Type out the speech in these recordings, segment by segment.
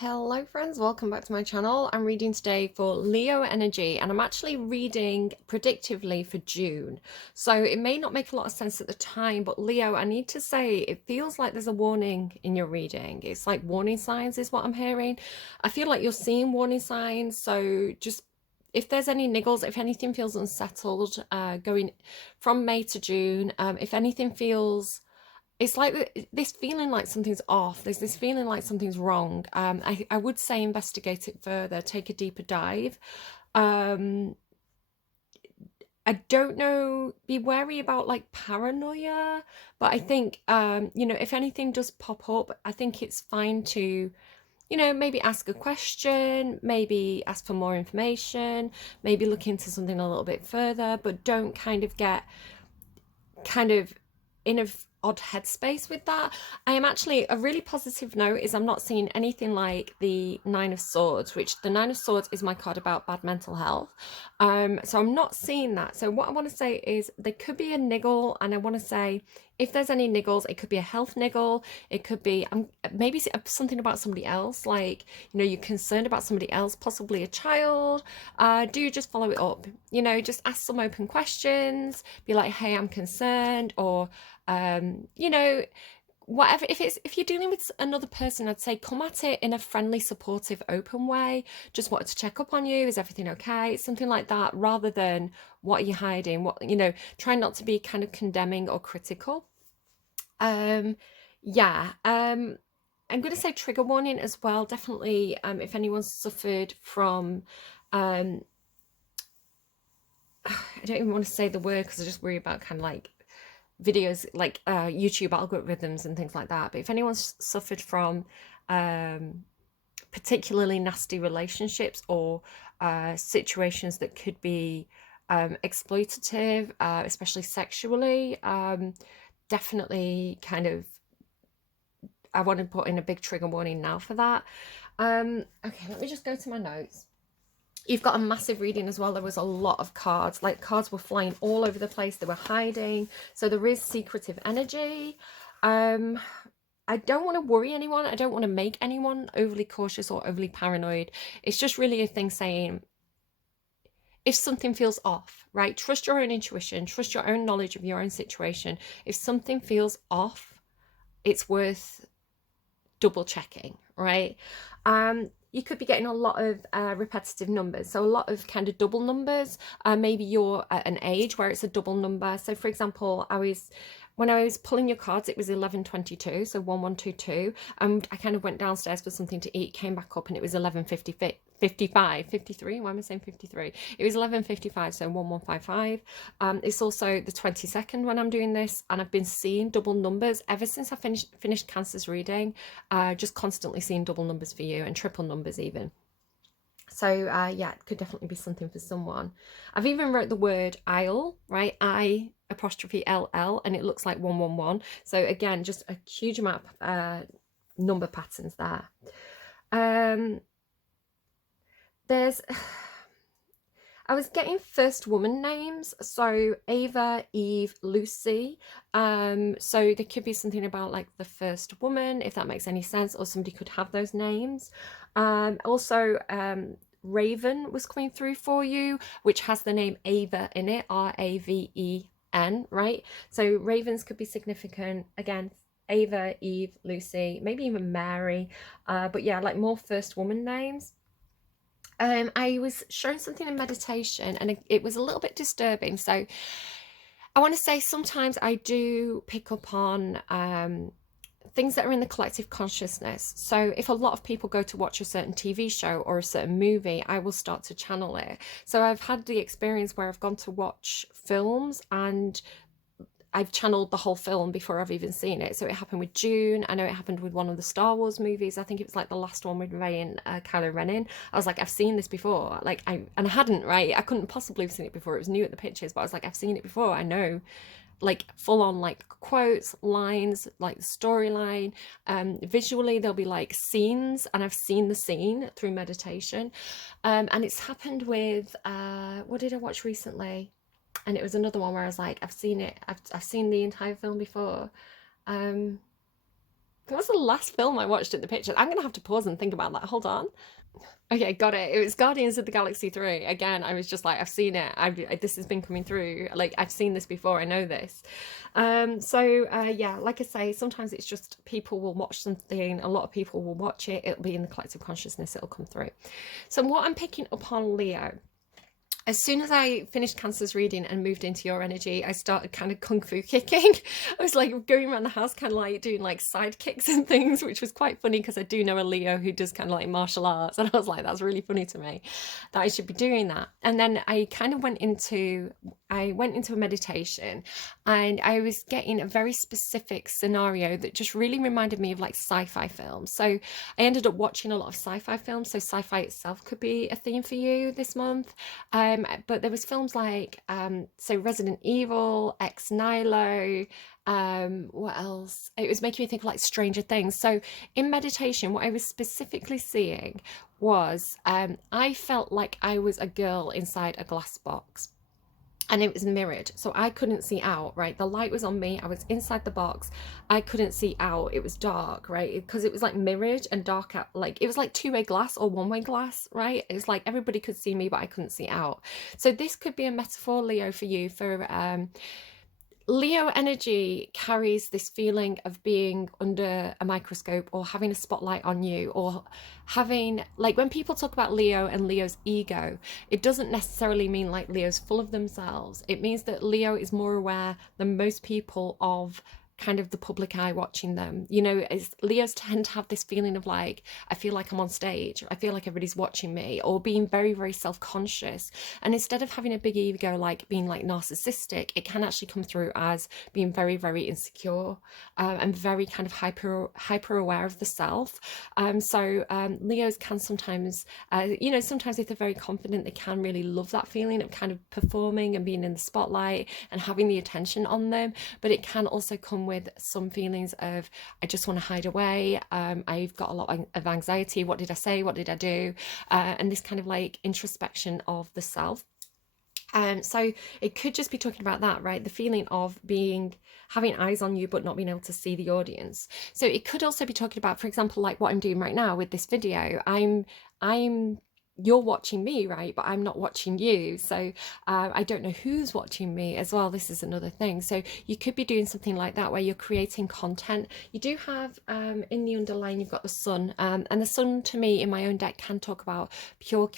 Hello friends, welcome back to my channel. I'm reading today for Leo energy and I'm actually reading predictively for June. So it may not make a lot of sense at the time, but Leo, I need to say it feels like there's a warning in your reading. It's like warning signs is what I'm hearing. I feel like you're seeing warning signs, so just if there's any niggles, if anything feels unsettled, going from May to June, if anything feels it's like this feeling like something's off. There's this feeling like something's wrong. I would say investigate it further, take a deeper dive. Um, I don't know, be wary about like paranoia, but I think, if anything does pop up, I think it's fine to, maybe ask a question, maybe ask for more information, maybe look into something a little bit further, but don't kind of get kind of in a odd headspace with that. I am actually a really positive note is I'm not seeing anything like the Nine of Swords, which the Nine of Swords is my card about bad mental health. So I'm not seeing that. So what I want to say is there could be a niggle, and I want to say if there's any niggles, it could be a health niggle. It could be maybe something about somebody else, like you're concerned about somebody else, possibly a child. Do just follow it up. Just ask some open questions. Be like, hey, I'm concerned, or whatever. If you're dealing with another person, I'd say come at it in a friendly, supportive, open way. Just wanted to check up on you. Is everything okay? Something like that, rather than what are you hiding? Try not to be kind of condemning or critical. Yeah. I'm going to say trigger warning as well. Definitely, if anyone's suffered from, um, I don't even want to say the word because I just worry about kind of like videos like YouTube algorithms and things like that. But if anyone's suffered from um, particularly nasty relationships or situations that could be exploitative, especially sexually, definitely kind of I want to put in a big trigger warning now for that. Okay, let me just go to my notes. You've got a massive reading as well. There was a lot of cards. Like cards were flying all over the place. They were hiding. So there is secretive energy. I don't want to worry anyone. I don't want to make anyone overly cautious or overly paranoid. It's just really a thing saying if something feels off, right? Trust your own intuition, trust your own knowledge of your own situation. If something feels off, it's worth double checking, right? You could be getting a lot of repetitive numbers, so a lot of kind of double numbers. Maybe you're at an age where it's a double number. So for example, when I was pulling your cards, it was 11:22, so 1122. I kind of went downstairs for something to eat, came back up, and it was 11:55, 53. Why am I saying 53? It was 11:55, so 1155. It's also the 22nd when I'm doing this, and I've been seeing double numbers ever since I finished Cancer's reading. Just constantly seeing double numbers for you and triple numbers even. So yeah, it could definitely be something for someone. I've even wrote the word I'll, right? I apostrophe LL, and it looks like 111. So again, just a huge amount of number patterns there. There's I was getting first woman names, so Ava, Eve, Lucy. So there could be something about like the first woman, if that makes any sense, or somebody could have those names. Also, Raven was coming through for you, which has the name Ava in it, Raven, right? So ravens could be significant. Again, Ava, Eve, Lucy, maybe even Mary. But yeah, like more first woman names. I was shown something in meditation and it was a little bit disturbing. So I want to say sometimes I do pick up on things that are in the collective consciousness. So if a lot of people go to watch a certain TV show or a certain movie, I will start to channel it. So I've had the experience where I've gone to watch films and I've channeled the whole film before I've even seen it. So it happened with June. I know it happened with one of the Star Wars movies. I think it was like the last one with Rey and Kylo Ren in. I was like, I've seen this before. I hadn't, right? I couldn't possibly have seen it before. It was new at the pictures, but I was like, I've seen it before. I know, like full on like quotes, lines, like the storyline. Visually, there'll be like scenes, and I've seen the scene through meditation. And it's happened with what did I watch recently? And it was another one where I was like, I've seen it. I've seen the entire film before. What was the last film I watched at the picture? I'm gonna have to pause and think about that. Hold on. Okay, got it. It was Guardians of the Galaxy 3. Again, I was just like, I've seen it. This has been coming through. Like, I've seen this before. I know this. Yeah, like I say, sometimes it's just people will watch something. A lot of people will watch it. It'll be in the collective consciousness. It'll come through. So what I'm picking up on Leo, as soon as I finished Cancer's reading and moved into your energy, I started kind of kung fu kicking. I was like going around the house, kind of like doing like side kicks and things, which was quite funny because I do know a Leo who does kind of like martial arts. And I was like, that's really funny to me that I should be doing that. And then I kind of went into a meditation, and I was getting a very specific scenario that just really reminded me of like sci-fi films. So I ended up watching a lot of sci-fi films. So sci-fi itself could be a theme for you this month. But there was films like so Resident Evil, Ex Nihilo, what else? It was making me think of like Stranger Things. So in meditation, what I was specifically seeing was I felt like I was a girl inside a glass box. And it was mirrored, so I couldn't see out, right? The light was on me, I was inside the box, I couldn't see out, it was dark, right? Because it was like mirrored and dark out, like it was like two-way glass or one-way glass, right? It's like everybody could see me, but I couldn't see out. So this could be a metaphor, Leo, for you, for Leo energy carries this feeling of being under a microscope or having a spotlight on you, or having, like, when people talk about Leo and Leo's ego, it doesn't necessarily mean like Leo's full of themselves. It means that Leo is more aware than most people of kind of the public eye watching them. You know, as Leos tend to have this feeling of like, I feel like I'm on stage, I feel like everybody's watching me, or being very, very self-conscious. And instead of having a big ego, like being like narcissistic, it can actually come through as being very, very insecure, and very kind of hyper aware of the self. Leos can sometimes, sometimes if they're very confident, they can really love that feeling of kind of performing and being in the spotlight and having the attention on them. But it can also come with some feelings of, I just want to hide away. I've got a lot of anxiety. What did I say? What did I do? And this kind of like introspection of the self. So it could just be talking about that, right? The feeling of having eyes on you, but not being able to see the audience. So it could also be talking about, for example, like what I'm doing right now with this video. You're watching me, right? But I'm not watching you. So I don't know who's watching me as well. This is another thing. So you could be doing something like that where you're creating content. You do have in the underline, you've got the sun, and the sun to me in my own deck can talk about pure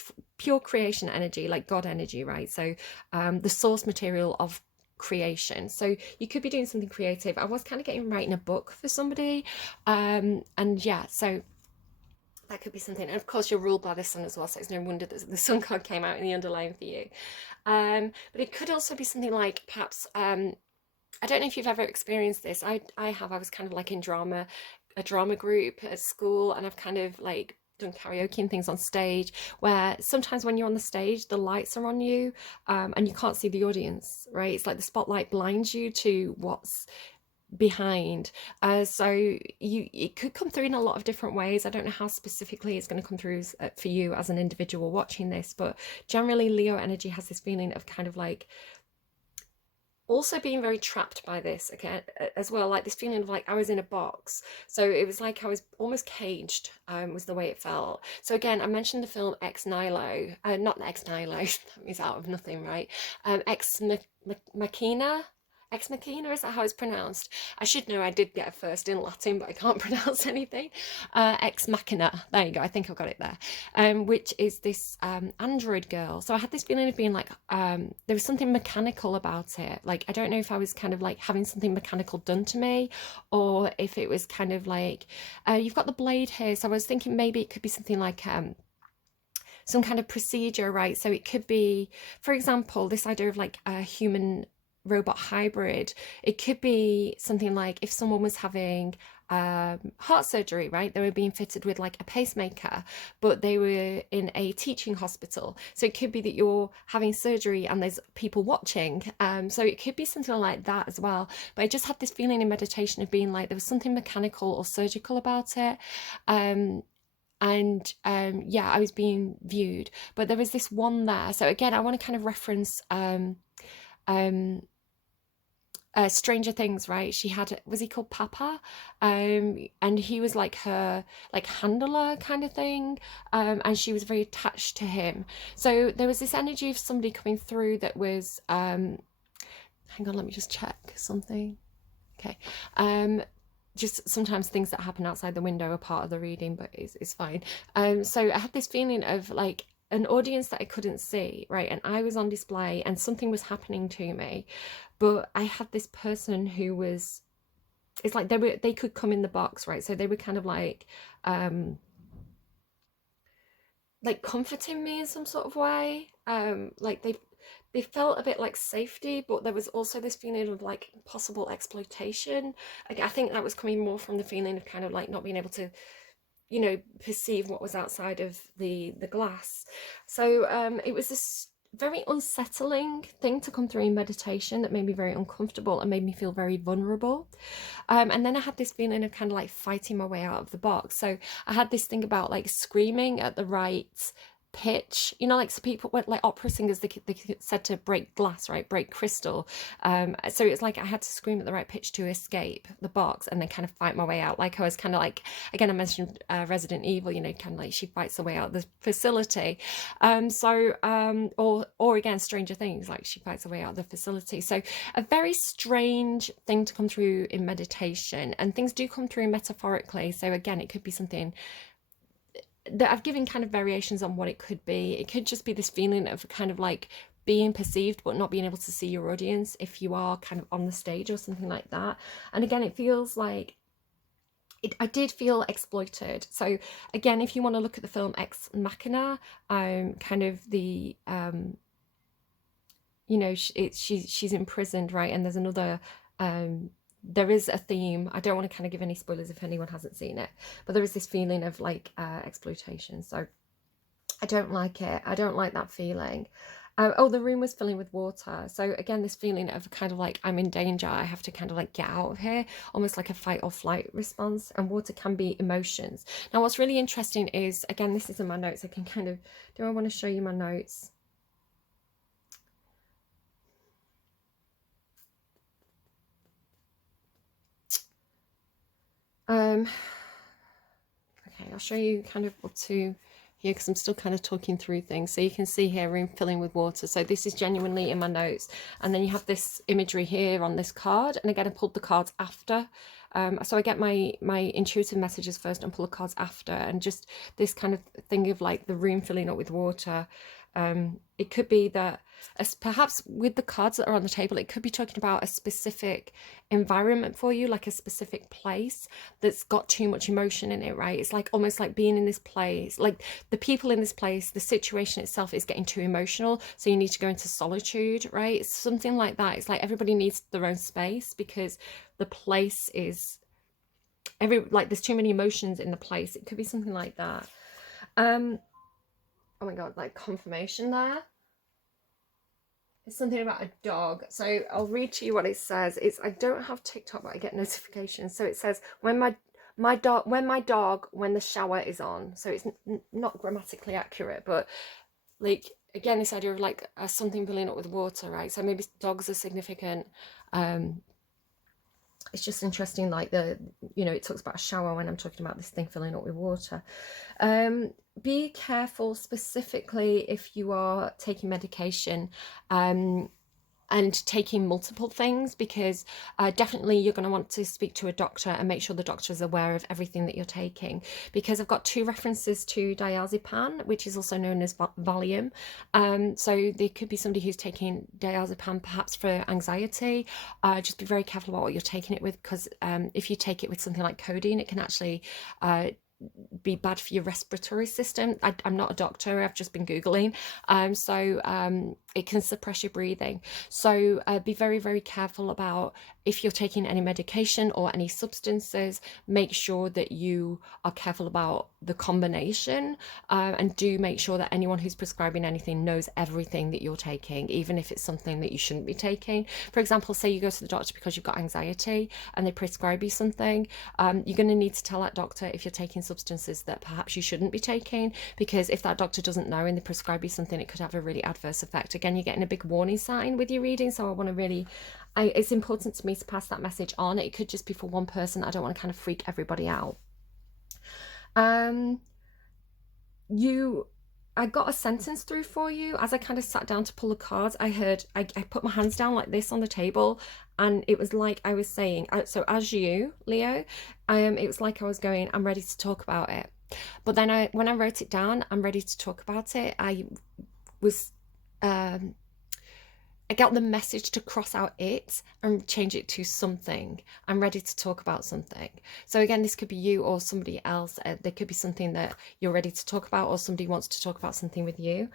creation energy, like God energy, right? So the source material of creation. So you could be doing something creative. I was kind of getting writing a book for somebody, and yeah, so that could be something. And of course, you're ruled by the sun as well, so it's no wonder that the sun card came out in the underline for you. But it could also be something like perhaps, I don't know if you've ever experienced this. I have. I was kind of like in a drama group at school, and I've kind of like done karaoke and things on stage, where sometimes when you're on the stage, the lights are on you, and you can't see the audience, right? It's like the spotlight blinds you to what's behind. It could come through in a lot of different ways. I don't know how specifically it's going to come through for you as an individual watching this, but generally Leo energy has this feeling of kind of like also being very trapped by this again as well, like this feeling of like I was in a box. So it was like I was almost caged, was the way it felt. So again, I mentioned the film Ex Nihilo, not Ex Nihilo, that means out of nothing, right? Machina. Ex Machina, is that how it's pronounced? I should know, I did get a first in Latin, but I can't pronounce anything. Ex Machina, there you go, I think I've got it there. Which is this android girl. So I had this feeling of being like, there was something mechanical about it. Like, I don't know if I was kind of like having something mechanical done to me, or if it was kind of like, you've got the blade here. So I was thinking maybe it could be something like, some kind of procedure, right? So it could be, for example, this idea of like a human robot hybrid. It could be something like if someone was having heart surgery, right? They were being fitted with like a pacemaker, but they were in a teaching hospital. So it could be that you're having surgery and there's people watching. So it could be something like that as well. But I just had this feeling in meditation of being like there was something mechanical or surgical about it. Yeah, I was being viewed, but there was this one there. So again, I want to kind of reference Stranger Things, right? She had, was he called Papa? And he was like her like handler kind of thing. And she was very attached to him. So there was this energy of somebody coming through that was hang on, let me just check something. Okay. Just sometimes things that happen outside the window are part of the reading, but it's fine. So I had this feeling of like an audience that I couldn't see, right? And I was on display and something was happening to me, but I had this person who was, it's like they could come in the box, right? So they were kind of like comforting me in some sort of way. Like they felt a bit like safety, but there was also this feeling of like possible exploitation. Like, I think that was coming more from the feeling of kind of like not being able to, you know, perceive what was outside of the glass. So it was this very unsettling thing to come through in meditation that made me very uncomfortable and made me feel very vulnerable. And then I had this feeling of kind of like fighting my way out of the box. So I had this thing about like screaming at the right pitch, you know, like, so people went like opera singers, they said to break glass, right, break crystal. So it's like I had to scream at the right pitch to escape the box and then kind of fight my way out. Like I was kind of like, again, I mentioned Resident Evil, you know, kind of like she fights her way out of the facility. Or again, Stranger Things, like she fights her way out of the facility. So a very strange thing to come through in meditation, and things do come through metaphorically. So again, it could be something that I've given kind of variations on what it could be. It could just be this feeling of kind of like being perceived but not being able to see your audience if you are kind of on the stage or something like that. And again, it feels like I did feel exploited. So again, if you want to look at the film Ex Machina, kind of the you know, she's imprisoned, right? And there's another there is a theme. I don't want to kind of give any spoilers if anyone hasn't seen it, but there is this feeling of like exploitation. So I don't like it. I don't like that feeling. Oh, the room was filling with water. So again, this feeling of kind of like I'm in danger. I have to kind of like get out of here, almost like a fight or flight response. And water can be emotions. Now, what's really interesting is, again, this is in my notes. I can kind of, do I want to show you my notes? Okay, I'll show you kind of up to here because I'm still kind of talking through things. So you can see here, room filling with water. So this is genuinely in my notes. And then you have this imagery here on this card. And again, I pulled the cards after. So I get my intuitive messages first and pull the cards after. And just this kind of thing of like the room filling up with water. It could be that, as perhaps with the cards that are on the table, it could be talking about a specific environment for you, like a specific place that's got too much emotion in it, right? It's like almost like being in this place, like the people in this place, the situation itself is getting too emotional, so you need to go into solitude, right? It's something like that. It's like everybody needs their own space because the place is like there's too many emotions in the place. It could be something like that. Oh my god, like confirmation there. It's something about a dog. So I'll read to you what it says. It's, I don't have TikTok, but I get notifications. So it says, when the shower is on. So it's not grammatically accurate, but like, again, this idea of like something filling up with water, right? So maybe dogs are significant. It's just interesting, like you know, it talks about a shower when I'm talking about this thing filling up with water. Be careful specifically if you are taking medication and taking multiple things, because definitely you're going to want to speak to a doctor and make sure the doctor is aware of everything that you're taking, because I've got 2 references to diazepam, which is also known as Valium. So there could be somebody who's taking diazepam perhaps for anxiety. Just be very careful about what you're taking it with, because if you take it with something like codeine, it can actually be bad for your respiratory system. I'm not a doctor, I've just been Googling. It can suppress your breathing. So be very, very careful about if you're taking any medication or any substances. Make sure that you are careful about the combination, and do make sure that anyone who's prescribing anything knows everything that you're taking, even if it's something that you shouldn't be taking. For example, say you go to the doctor because you've got anxiety and they prescribe you something, you're going to need to tell that doctor if you're taking substances that perhaps you shouldn't be taking, because if that doctor doesn't know and they prescribe you something, it could have a really adverse effect. Again, you're getting a big warning sign with your reading, so I want to really, it's important to me to pass that message on. It could just be for one person. I don't want to kind of freak everybody out. I got a sentence through for you. As I kind of sat down to pull the cards, I put my hands down like this on the table, and it was like I was saying, so as you, Leo, it was like I was going, I'm ready to talk about it. But then when I wrote it down, I'm ready to talk about it, I got the message to cross out it and change it to something. I'm ready to talk about something. So again, this could be you or somebody else. There could be something that you're ready to talk about, or somebody wants to talk about something with you.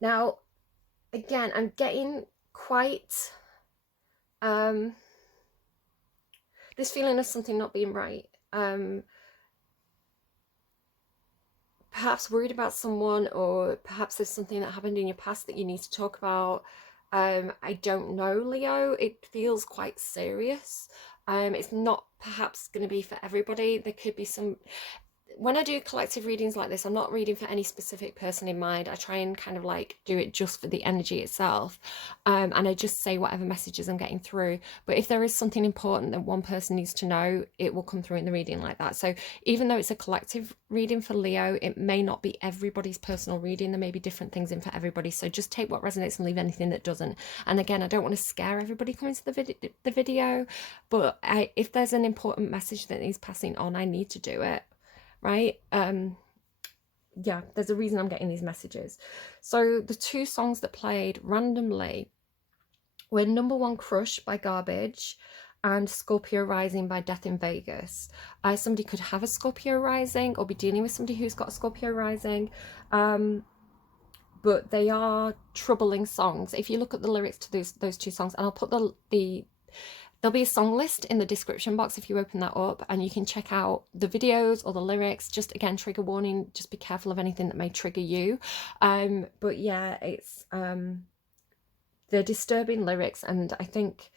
Now, again, I'm getting quite this feeling of something not being right. Perhaps worried about someone, or perhaps there's something that happened in your past that you need to talk about. I don't know, Leo. It feels quite serious. It's not perhaps going to be for everybody. There could be some... When I do collective readings like this, I'm not reading for any specific person in mind. I try and kind of like do it just for the energy itself. And I just say whatever messages I'm getting through. But if there is something important that one person needs to know, it will come through in the reading like that. So even though it's a collective reading for Leo, it may not be everybody's personal reading. There may be different things in for everybody. So just take what resonates and leave anything that doesn't. And again, I don't want to scare everybody coming to the video, but if there's an important message that needs passing on, I need to do it. Right? Yeah, there's a reason I'm getting these messages. So the two songs that played randomly were number one, Crush by Garbage, and Scorpio Rising by Death in Vegas. Somebody could have a Scorpio rising or be dealing with somebody who's got a Scorpio rising, but they are troubling songs. If you look at the lyrics to those two songs, and I'll put there'll be a song list in the description box if you open that up, and you can check out the videos or the lyrics. Just again, trigger warning, just be careful of anything that may trigger you. But yeah, it's they're disturbing lyrics, and I think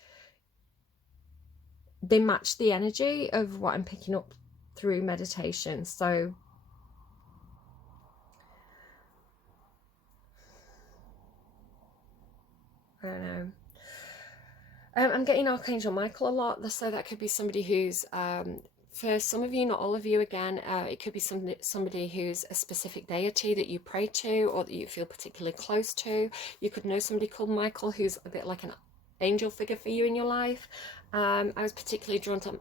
they match the energy of what I'm picking up through meditation. So I don't know. I'm getting Archangel Michael a lot, so that could be somebody who's, for some of you, not all of you again, it could be somebody who's a specific deity that you pray to or that you feel particularly close to. You could know somebody called Michael who's a bit like an angel figure for you in your life. I was particularly drawn to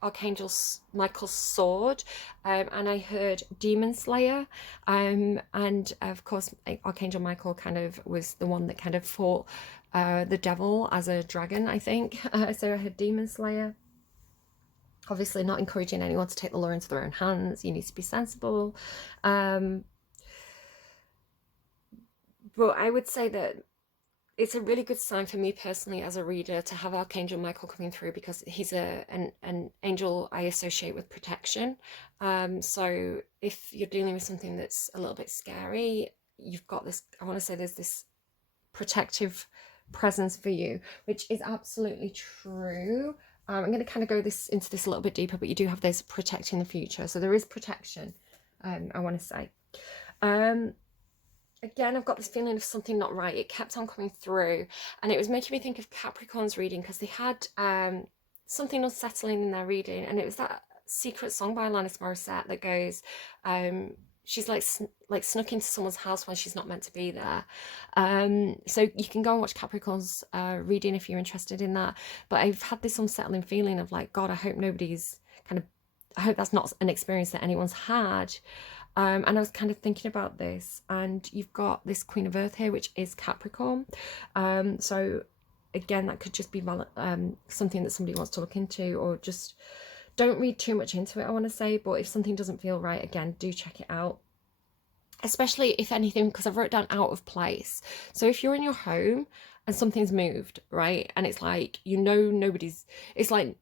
Archangel Michael's sword, and I heard Demon Slayer, and of course Archangel Michael kind of was the one that kind of fought the devil as a dragon, I think. So I heard Demon Slayer. Obviously not encouraging anyone to take the law into their own hands. You need to be sensible. But I would say that it's a really good sign for me personally as a reader to have Archangel Michael coming through, because he's an angel I associate with protection. So if you're dealing with something that's a little bit scary, you've got this, I want to say there's this protective presence for you, which is absolutely true. I'm going to kind of go into this a little bit deeper, but you do have this protecting the future. So there is protection, I want to say. Again, I've got this feeling of something not right. It kept on coming through, and it was making me think of Capricorn's reading, because they had something unsettling in their reading, and it was that secret song by Alanis Morissette that goes, she's like snuck into someone's house when she's not meant to be there. So you can go and watch Capricorn's reading if you're interested in that. But I've had this unsettling feeling of like, God, I hope I hope that's not an experience that anyone's had. And I was kind of thinking about this, and you've got this Queen of Earth here, which is Capricorn. So again, that could just be something that somebody wants to look into, or just don't read too much into it, I want to say. But if something doesn't feel right, again, do check it out. Especially if anything, because I've wrote down out of place. So if you're in your home and something's moved, right, and it's like, nobody's, it's like,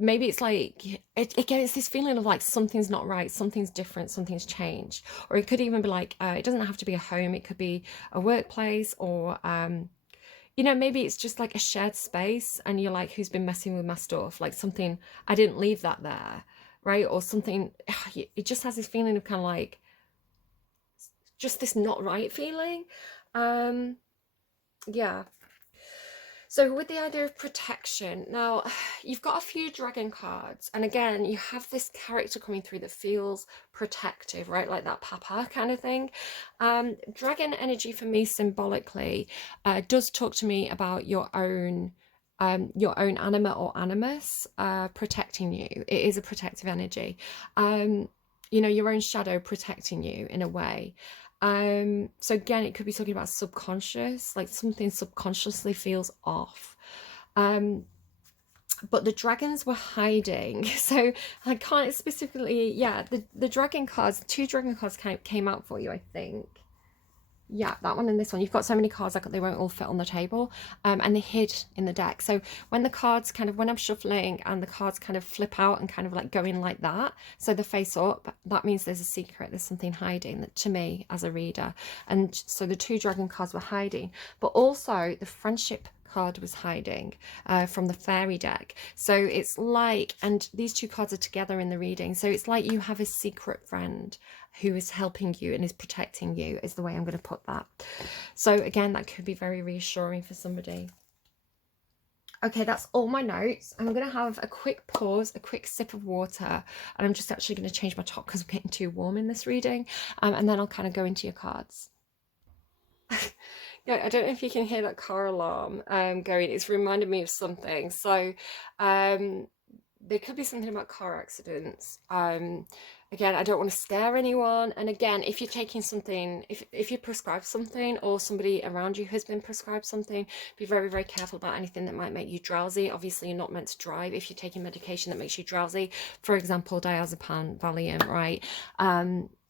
maybe it's like, it gets this feeling of like something's not right, something's different, something's changed. Or it could even be like, it doesn't have to be a home, it could be a workplace, or maybe it's just like a shared space, and you're like, who's been messing with my stuff? Like something, I didn't leave that there. right? Or something, it just has this feeling of kind of like, just this not right feeling. Yeah. So with the idea of protection, now you've got a few dragon cards, and again, you have this character coming through that feels protective, right? Like that papa kind of thing. Dragon energy for me symbolically does talk to me about your own anima or animus protecting you. It is a protective energy. You know, your own shadow protecting you in a way. So again, it could be talking about subconscious, like something subconsciously feels off. But the dragons were hiding, so I can't specifically, yeah, the dragon cards, 2 dragon cards came out for you, I think. Yeah, that one and this one. You've got so many cards, like they won't all fit on the table, and they hid in the deck. So when the cards kind of, when I'm shuffling and the cards kind of flip out and kind of like go in like that, so the face up, that means there's a secret, there's something hiding to me as a reader. And so the 2 dragon cards were hiding, but also the friendship card was hiding from the fairy deck. So it's like, and these 2 cards are together in the reading, so it's like you have a secret friend who is helping you and is protecting you, is the way I'm going to put that. So again, that could be very reassuring for somebody. Okay, that's all my notes. I'm going to have a quick pause, a quick sip of water, and I'm just actually going to change my top because I'm getting too warm in this reading, and then I'll kind of go into your cards. Yeah, I don't know if you can hear that car alarm going. It's reminded me of something. So there could be something about car accidents. Again, I don't want to scare anyone. And again, if you're taking something, if you're prescribed something or somebody around you has been prescribed something, be very, very careful about anything that might make you drowsy. Obviously, you're not meant to drive if you're taking medication that makes you drowsy. For example, diazepam, Valium, right?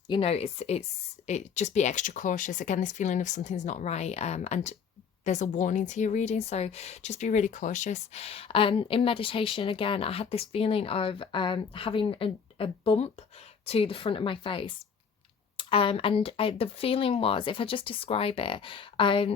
You know, it just be extra cautious. Again, this feeling of something's not right, and there's a warning to your reading, so just be really cautious. In meditation, again, I had this feeling of having a bump to the front of my face. And the feeling was, if I just describe it,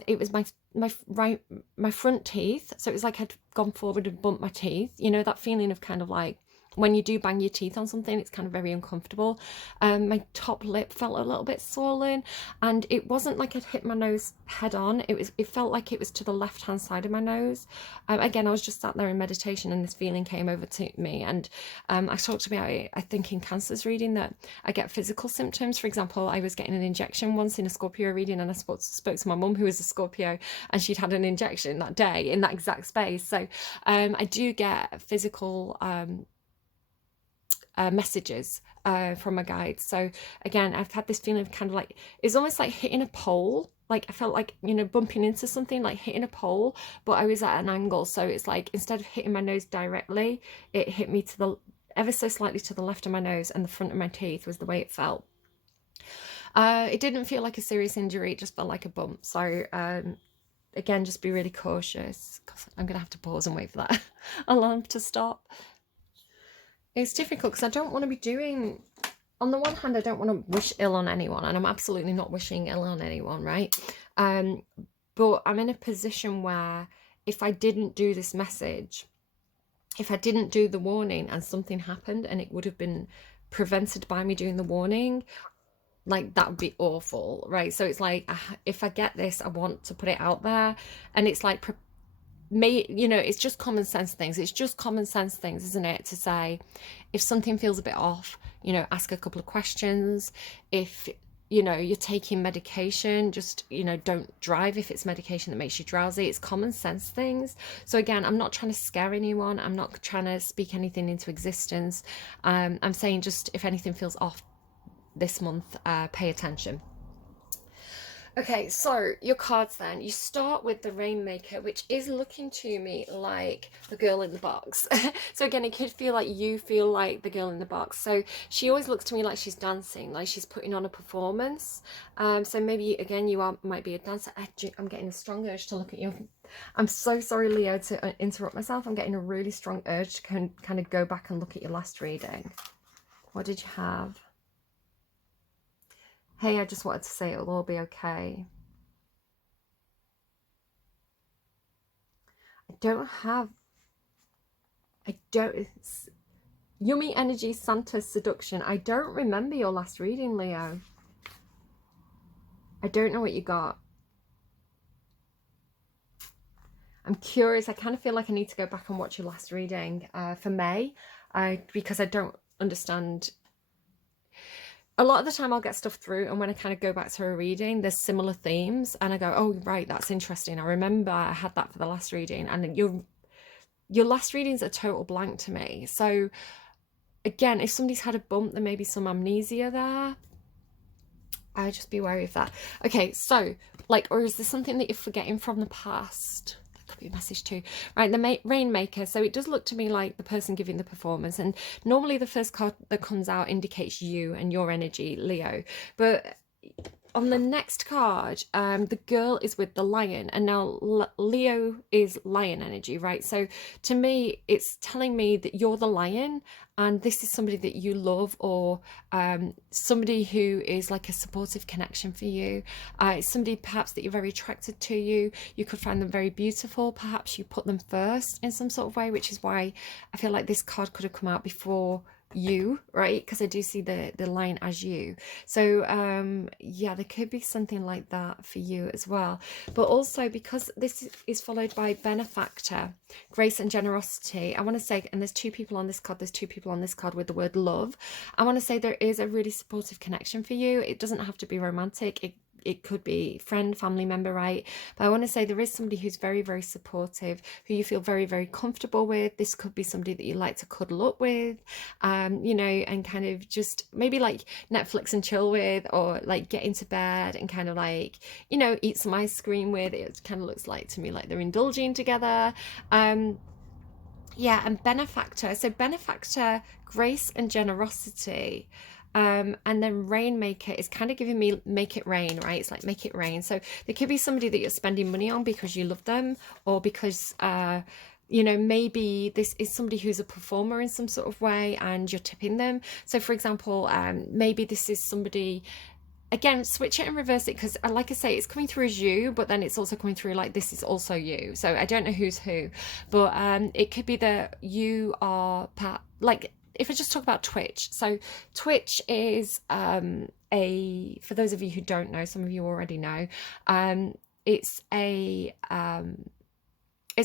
it was my front teeth. So it was like I'd gone forward and bumped my teeth. You know, that feeling of kind of like when you do bang your teeth on something, it's kind of very uncomfortable. My top lip felt a little bit swollen, and it wasn't like I'd hit my nose head on. It felt like it was to the left hand side of my nose. Again, I was just sat there in meditation, and this feeling came over to me. And I talked about it, I think, in Cancer's reading, that I get physical symptoms. For example, I was getting an injection once in a Scorpio reading, and I spoke to my mum, who was a Scorpio, and she'd had an injection that day in that exact space. So I do get physical messages from my guides. So again, I've had this feeling of kind of like, it's almost like hitting a pole. Like I felt like, you know, bumping into something, like hitting a pole, but I was at an angle. So it's like, instead of hitting my nose directly, it hit me to the ever so slightly to the left of my nose, and the front of my teeth was the way it felt. It didn't feel like a serious injury, it just felt like a bump. So again, just be really cautious. I'm gonna have to pause and wait for that alarm to stop. It's difficult because I don't want to be doing, on the one hand, I don't want to wish ill on anyone, and I'm absolutely not wishing ill on anyone, right? But I'm in a position where if I didn't do this message, if I didn't do the warning and something happened and it would have been prevented by me doing the warning, like that would be awful, right? So it's like, if I get this, I want to put it out there. And it's like, you know, it's just common sense things. It's just common sense things, isn't it? To say, if something feels a bit off, you know, ask a couple of questions. If, you know, you're taking medication, just, you know, don't drive if it's medication that makes you drowsy. It's common sense things. So again, I'm not trying to scare anyone. I'm not trying to speak anything into existence. I'm saying, just if anything feels off this month, pay attention. Okay, so your cards then. You start with the Rainmaker, which is looking to me like the girl in the box. So again, it could feel like you feel like the girl in the box. So she always looks to me like she's dancing, like she's putting on a performance. So maybe, again, might be a dancer. I'm getting a strong urge to look at you. I'm so sorry, Leo, to interrupt myself. I'm getting a really strong urge to kind of go back and look at your last reading. What did you have? Hey, I just wanted to say it'll all be okay. I don't, Yummy energy, Santa's seduction. I don't remember your last reading, Leo. I don't know what you got. I'm curious. I kind of feel like I need to go back and watch your last reading for May, because I don't understand. A lot of the time I'll get stuff through, and when I kind of go back to a reading, there's similar themes, and I go, oh, right, that's interesting. I remember I had that for the last reading, and your last reading's a total blank to me. So again, if somebody's had a bump, there may be some amnesia there. I just be wary of that. Okay, so like, or is there something that you're forgetting from the past? That could be a message too. Right, the Rainmaker. So it does look to me like the person giving the performance, and normally the first card that comes out indicates you and your energy, Leo. But on the next card, the girl is with the lion, and now Leo is lion energy, right? So to me, it's telling me that you're the lion, and this is somebody that you love, or somebody who is like a supportive connection for you. It's somebody perhaps that you're very attracted to. You could find them very beautiful. Perhaps you put them first in some sort of way, which is why I feel like this card could have come out before you, right? Because I do see the line as you. So yeah, there could be something like that for you as well. But also, because this is followed by benefactor, grace and generosity, I want to say, and there's two people on this card, with the word love. I want to say there is a really supportive connection for you. It doesn't have to be romantic. It could be friend, family member, right? But I want to say there is somebody who's very, very supportive, who you feel very, very comfortable with. This could be somebody that you like to cuddle up with, you know, and kind of just maybe like Netflix and chill with, or like get into bed and kind of like, you know, eat some ice cream with. It kind of looks like to me like they're indulging together. Yeah, and benefactor. So benefactor, grace and generosity. And then Rainmaker is kind of giving me make it rain, right? It's like make it rain. So there could be somebody that you're spending money on because you love them, or because you know, maybe this is somebody who's a performer in some sort of way and you're tipping them. So for example, maybe this is somebody, again, switch it and reverse it, because like I say, it's coming through as you, but then it's also coming through like this is also you. So I don't know who's who, but it could be that you are like, if I just talk about Twitch. So Twitch is for those of you who don't know, some of you already know, it's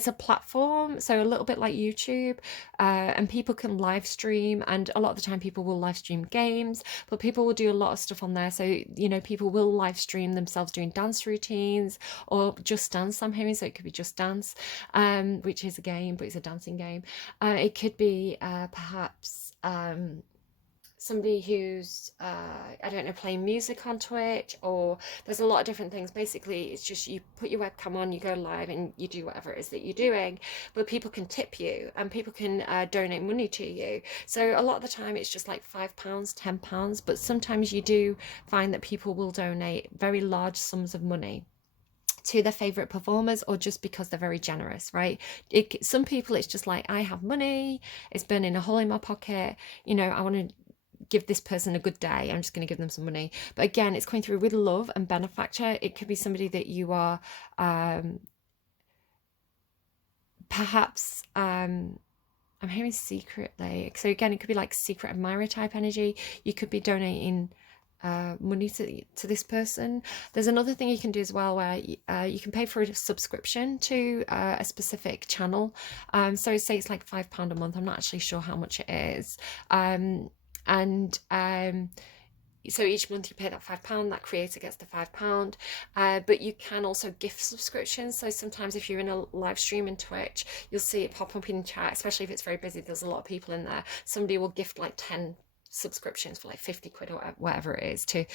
a platform, so a little bit like YouTube, and people can live stream, and a lot of the time people will live stream games, but people will do a lot of stuff on there. So, you know, people will live stream themselves doing dance routines, or Just Dance, I'm hearing, so it could be Just Dance, which is a game, but it's a dancing game. It could be perhaps somebody who's I don't know, playing music on Twitch, or there's a lot of different things. Basically, it's just you put your webcam on, you go live, and you do whatever it is that you're doing, but people can tip you, and people can donate money to you. So a lot of the time it's just like £5, £10, but sometimes you do find that people will donate very large sums of money to their favorite performers, or just because they're very generous, right? Some people, it's just like, I have money, it's burning a hole in my pocket, you know, I want to give this person a good day, I'm just going to give them some money. But again, it's coming through with love and benefactor. It could be somebody that you are perhaps I'm hearing secretly, so again, it could be like secret admirer type energy. You could be donating money to this person. There's another thing you can do as well, where you can pay for a subscription to a specific channel. So say it's like £5 a month, I'm not actually sure how much it is, so each month you pay that £5, that creator gets the £5. But you can also gift subscriptions. So sometimes if you're in a live stream in Twitch, you'll see it pop up in chat, especially if it's very busy, there's a lot of people in there. Somebody will gift like 10 subscriptions for like 50 quid or whatever it is to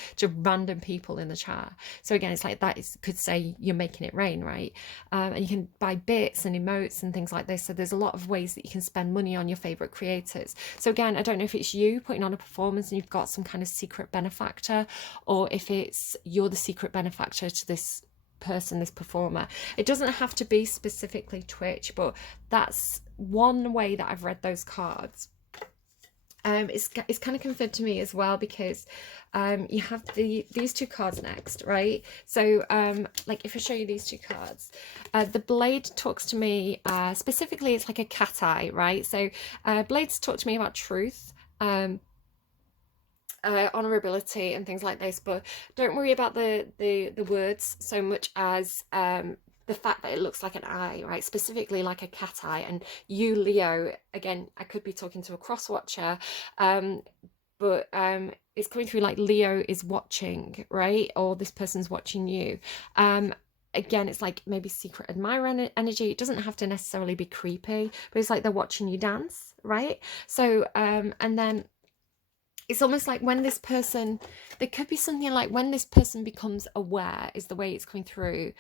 random people in the chat. So again, it's like that could say you're making it rain, right? And you can buy bits and emotes and things like this. So there's a lot of ways that you can spend money on your favorite creators. So again, I don't know if it's you putting on a performance and you've got some kind of secret benefactor, or if it's you're the secret benefactor to this person, this performer. It doesn't have to be specifically Twitch, but that's one way that I've read those cards. It's kind of confirmed to me as well, because you have these two cards next, right? So like if I show you these two cards, the blade talks to me, specifically it's like a cat eye, right? So blades talk to me about truth, honorability and things like this, but don't worry about the words so much as the fact that it looks like an eye, right? Specifically like a cat eye. And you, Leo, again, I could be talking to a cross watcher, but it's coming through like Leo is watching, right? Or this person's watching you. Again, it's like maybe secret admirer energy. It doesn't have to necessarily be creepy, but it's like they're watching you dance, right? So and then it's almost like when this person, there could be something like when this person becomes aware, is the way it's coming through,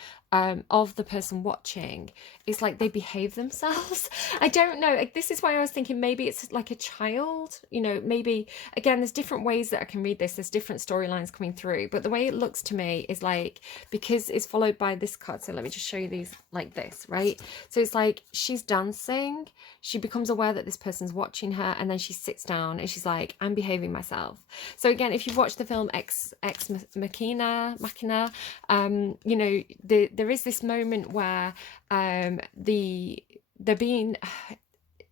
of the person watching, it's like they behave themselves. I don't know, like, this is why I was thinking maybe it's like a child, you know, maybe, again, there's different ways that I can read this, there's different storylines coming through, but the way it looks to me is like, because it's followed by this card, so let me just show you these like this, right? So it's like she's dancing, she becomes aware that this person's watching her, and then she sits down and she's like, I'm behaving myself. So again, if you've watched the film Ex Machina, you know, there is this moment where they're being,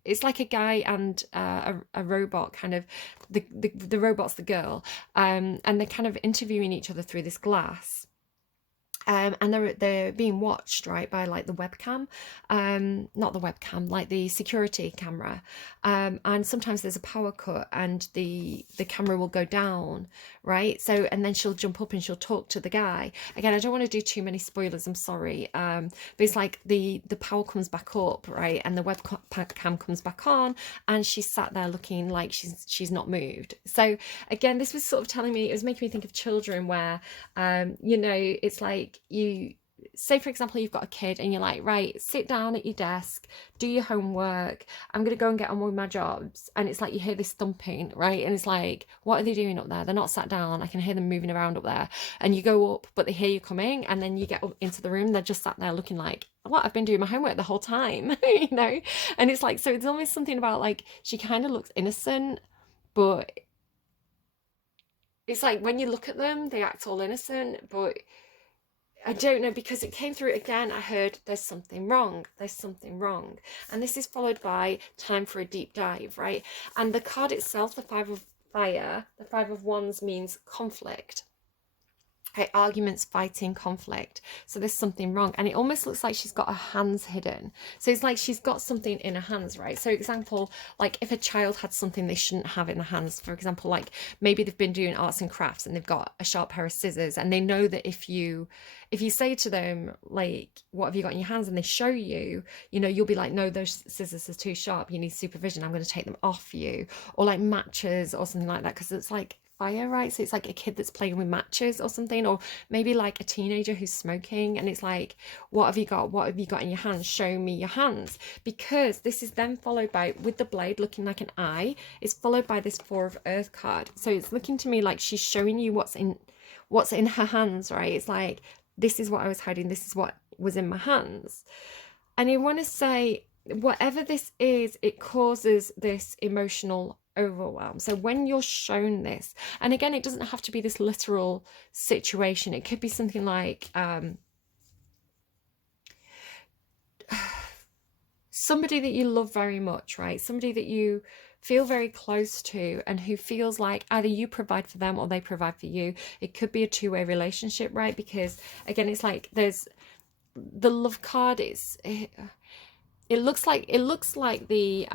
it's like a guy and a robot, kind of, the robot's the girl, and they're kind of interviewing each other through this glass. And they're being watched, right, by like the webcam, not the webcam, like the security camera, and sometimes there's a power cut and the camera will go down, right? So, and then she'll jump up and she'll talk to the guy. Again, I don't want to do too many spoilers, I'm sorry, but it's like the power comes back up, right, and the webcam comes back on, and she's sat there looking like she's not moved. So again, this was sort of telling me, it was making me think of children, where you know, it's like, you say, for example, you've got a kid and you're like, right, sit down at your desk, do your homework, I'm gonna go and get on with my jobs, and it's like you hear this thumping, right, and it's like, what are they doing up there? They're not sat down, I can hear them moving around up there, and you go up but they hear you coming, and then you get up into the room, they're just sat there looking like, what, I've been doing my homework the whole time. You know, and it's like, so it's almost something about like, she kind of looks innocent, but it's like when you look at them they act all innocent, but I don't know, because it came through again, I heard there's something wrong, there's something wrong. And this is followed by time for a deep dive, right? And the card itself, the Five of Fire, the Five of Wands, means conflict. Okay, arguments, fighting, conflict. So there's something wrong. And it almost looks like she's got her hands hidden. So it's like she's got something in her hands, right? So example, like if a child had something they shouldn't have in their hands, for example, like maybe they've been doing arts and crafts and they've got a sharp pair of scissors, and they know that if you say to them, like, what have you got in your hands, and they show you, you know, you'll be like, no, those scissors are too sharp, you need supervision, I'm going to take them off you. Or like matches or something like that, because it's like fire, right? So it's like a kid that's playing with matches or something, or maybe like a teenager who's smoking, and it's like, what have you got in your hands, show me your hands. Because this is then followed by, with the blade looking like an eye, it's followed by this Four of Earth card. So it's looking to me like she's showing you what's in her hands, right? It's like, this is what I was hiding, this is what was in my hands. And I want to say, whatever this is, it causes this emotional overwhelm. So when you're shown this, and again, it doesn't have to be this literal situation, it could be something like somebody that you love very much, right? Somebody that you feel very close to, and who feels like either you provide for them or they provide for you. It could be a two-way relationship, right? Because again, it's like there's the love card is, it looks like the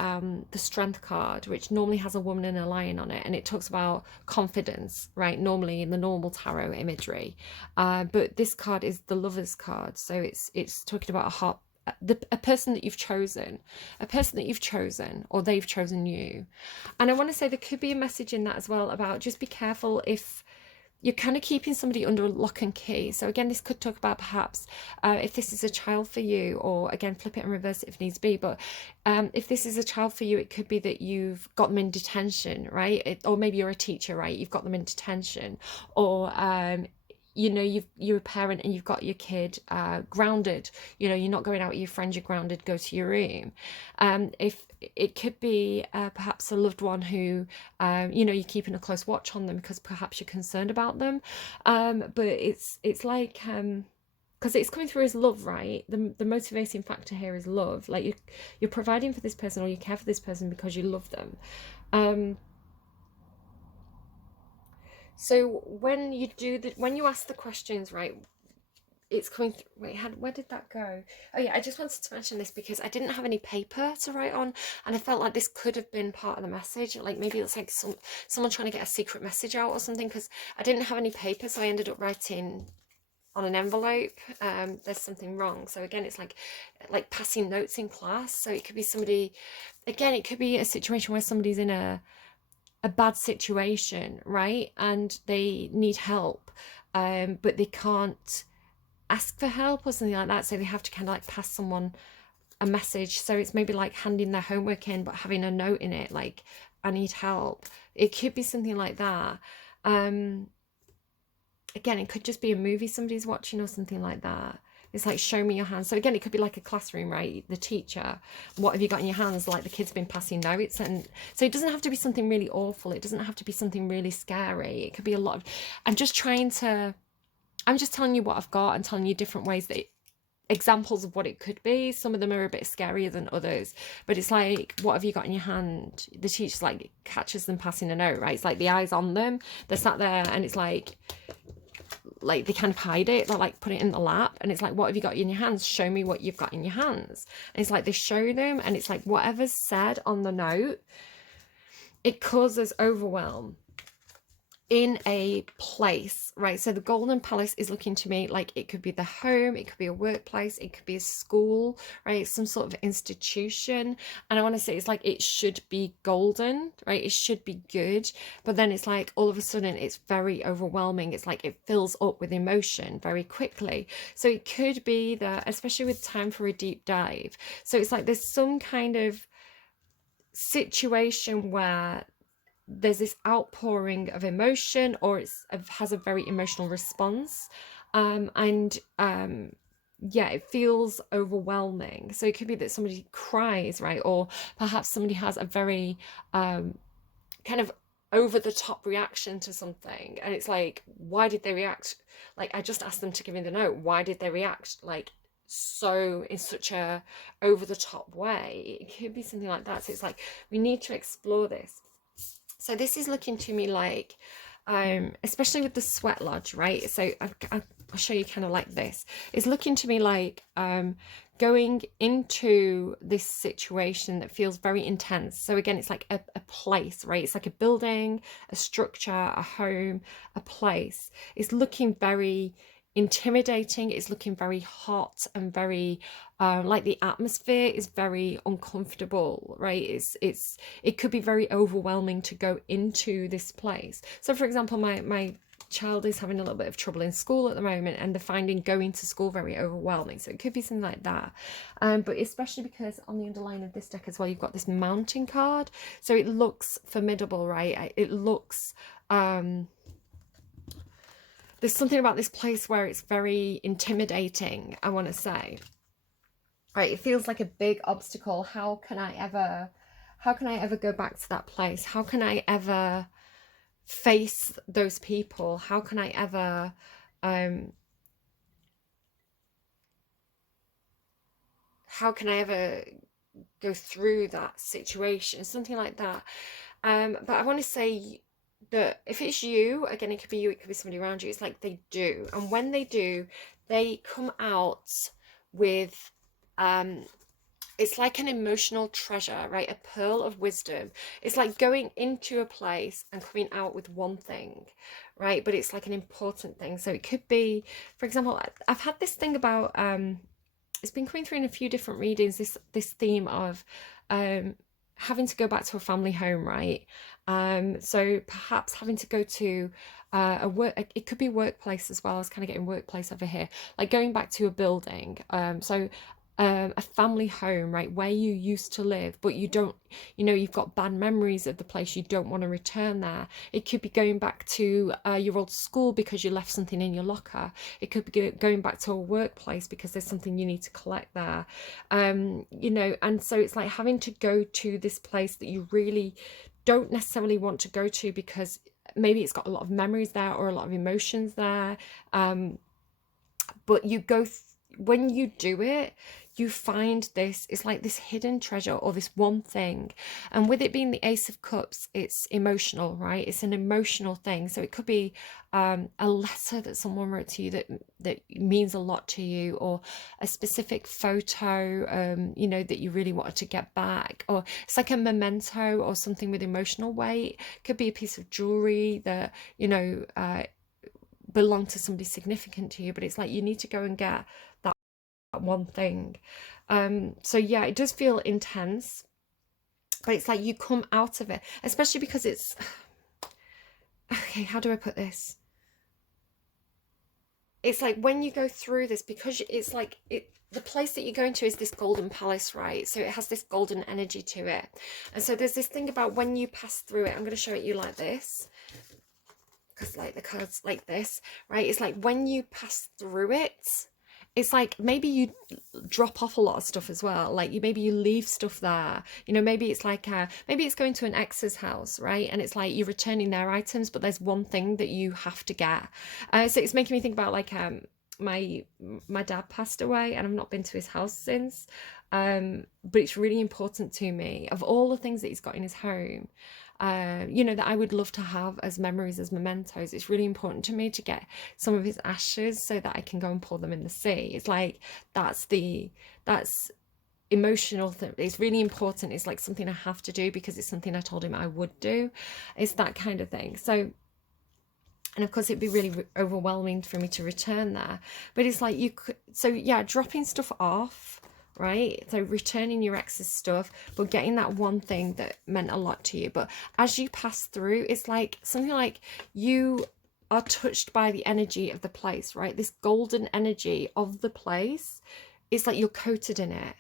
strength card, which normally has a woman and a lion on it, and it talks about confidence, right? Normally in the normal tarot imagery, but this card is the Lover's card, so it's talking about a heart, a person that you've chosen, or they've chosen you. And I want to say there could be a message in that as well about just be careful if you're kind of keeping somebody under lock and key. So again, this could talk about perhaps if this is a child for you, or again, flip it and reverse it if needs be. But if this is a child for you, it could be that you've got them in detention, right? Or maybe you're a teacher, right? You've got them in detention, or you know, you're a parent and you've got your kid grounded. You know, you're not going out with your friends, you're grounded, go to your room. If it could be perhaps a loved one who, you know, you're keeping a close watch on them because perhaps you're concerned about them. But it's like, because it's coming through as love, right? The motivating factor here is love. Like you're providing for this person, or you care for this person because you love them. So when you do when you ask the questions, right, it's coming through. Wait, where did that go? Oh yeah, I just wanted to mention this because I didn't have any paper to write on, and I felt like this could have been part of the message. Like maybe it's like someone trying to get a secret message out or something, because I didn't have any paper, so I ended up writing on an envelope. There's something wrong. So again, it's like passing notes in class. So it could be somebody, again, it could be a situation where somebody's in a bad situation, right, and they need help, but they can't ask for help or something like that, so they have to kind of like pass someone a message. So it's maybe like handing their homework in but having a note in it like, I need help. It could be something like that. Again, it could just be a movie somebody's watching or something like that. It's like, show me your hands. So again, it could be like a classroom, right? The teacher, what have you got in your hands? Like the kid's been passing notes. And so it doesn't have to be something really awful. It doesn't have to be something really scary. It could be a lot of, I'm just telling you what I've got and telling you different ways that examples of what it could be. Some of them are a bit scarier than others, but it's like, what have you got in your hand? The teacher's like catches them passing a note, right? It's like the eyes on them. They're sat there and it's like they kind of hide it. They're like, put it in the lap, and it's like, what have you got in your hands? Show me what you've got in your hands. And it's like they show them, and it's like whatever's said on the note, it causes overwhelm in a place, right? So the Golden Palace is looking to me like it could be the home, it could be a workplace, it could be a school, right? Some sort of institution. And I want to say it's like it should be golden, right? It should be good. But then it's like all of a sudden it's very overwhelming. It's like it fills up with emotion very quickly. So it could be that, especially with time for a deep dive. So it's like there's some kind of situation where there's this outpouring of emotion, or it has a very emotional response, yeah, it feels overwhelming. So it could be that somebody cries, right? Or perhaps somebody has a very kind of over the top reaction to something, and it's like, why did they react? Like, I just asked them to give me the note. Why did they react like so in such a over the top way? It could be something like that. So it's like we need to explore this. So this is looking to me like, especially with the sweat lodge, right? So I'll show you kind of like this. It's looking to me like going into this situation that feels very intense. So again, it's like a place, right? It's like a building, a structure, a home, a place. It's looking very intimidating. It's looking very hot and very like the atmosphere is very uncomfortable, right? It could be very overwhelming to go into this place. So for example, my child is having a little bit of trouble in school at the moment, and they're finding going to school very overwhelming. So it could be something like that, but especially because on the underline of this deck as well, you've got this mountain card, so it looks formidable, right? It looks there's something about this place where it's very intimidating, I want to say. Right, it feels like a big obstacle. How can I ever go back to that place? How can I ever face those people? How can I ever go through that situation? Something like that. But I want to say that if it's you, again, it could be you, it could be somebody around you, it's like they do. And when they do, they come out with it's like an emotional treasure, right? A pearl of wisdom. It's like going into a place and coming out with one thing, right? But it's like an important thing. So it could be, for example, I've had this thing about it's been coming through in a few different readings, this theme of having to go back to a family home, right? So perhaps having to go to it could be workplace as well. I was kind of getting workplace over here, like going back to a building. So a family home, right, where you used to live, but you don't, you've got bad memories of the place, you don't want to return there. It could be going back to your old school because you left something in your locker. It could be going back to a workplace because there's something you need to collect there. And so it's like having to go to this place that you really don't necessarily want to go to because maybe it's got a lot of memories there or a lot of emotions there. But you go, when you do it, you find this, it's like this hidden treasure or this one thing. And with it being the Ace of Cups, it's emotional, right? It's an emotional thing. So it could be a letter that someone wrote to you that means a lot to you, or a specific photo, that you really wanted to get back, or it's like a memento or something with emotional weight. It could be a piece of jewelry that, belong to somebody significant to you, but it's like you need to go and get that one thing. So yeah, it does feel intense, but it's like you come out of it, especially because it's okay, how do I put this? It's like when you go through this, because it's like the place that you're going to is this golden palace, right? So it has this golden energy to it. And so there's this thing about when you pass through it, I'm going to show it you like this, because like the cards like this, right? It's like when you pass through it, it's like maybe you drop off a lot of stuff as well. Like maybe you leave stuff there. Maybe it's like maybe it's going to an ex's house, right? And it's like you're returning their items, but there's one thing that you have to get. So it's making me think about like my dad passed away, and I've not been to his house since. But it's really important to me, of all the things that he's got in his home, that I would love to have as memories, as mementos. It's really important to me to get some of his ashes so that I can go and pour them in the sea. It's like that's emotional thing. It's really important. It's like something I have to do because it's something I told him I would do. It's that kind of thing. So, and of course it'd be really overwhelming for me to return there, but it's like you could, so yeah, dropping stuff off, right? So returning your ex's stuff, but getting that one thing that meant a lot to you. But as you pass through, it's like something like you are touched by the energy of the place, right? This golden energy of the place. It's like you're coated in it.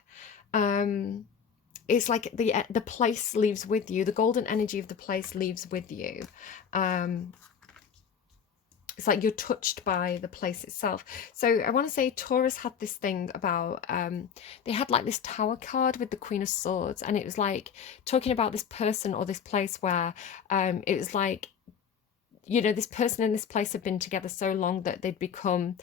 It's like the place leaves with you. The golden energy of the place leaves with you. It's like you're touched by the place itself. So I want to say Taurus had this thing about, they had like this Tower card with the Queen of Swords, and it was like talking about this person or this place where it was like, this person and this place had been together so long that they'd become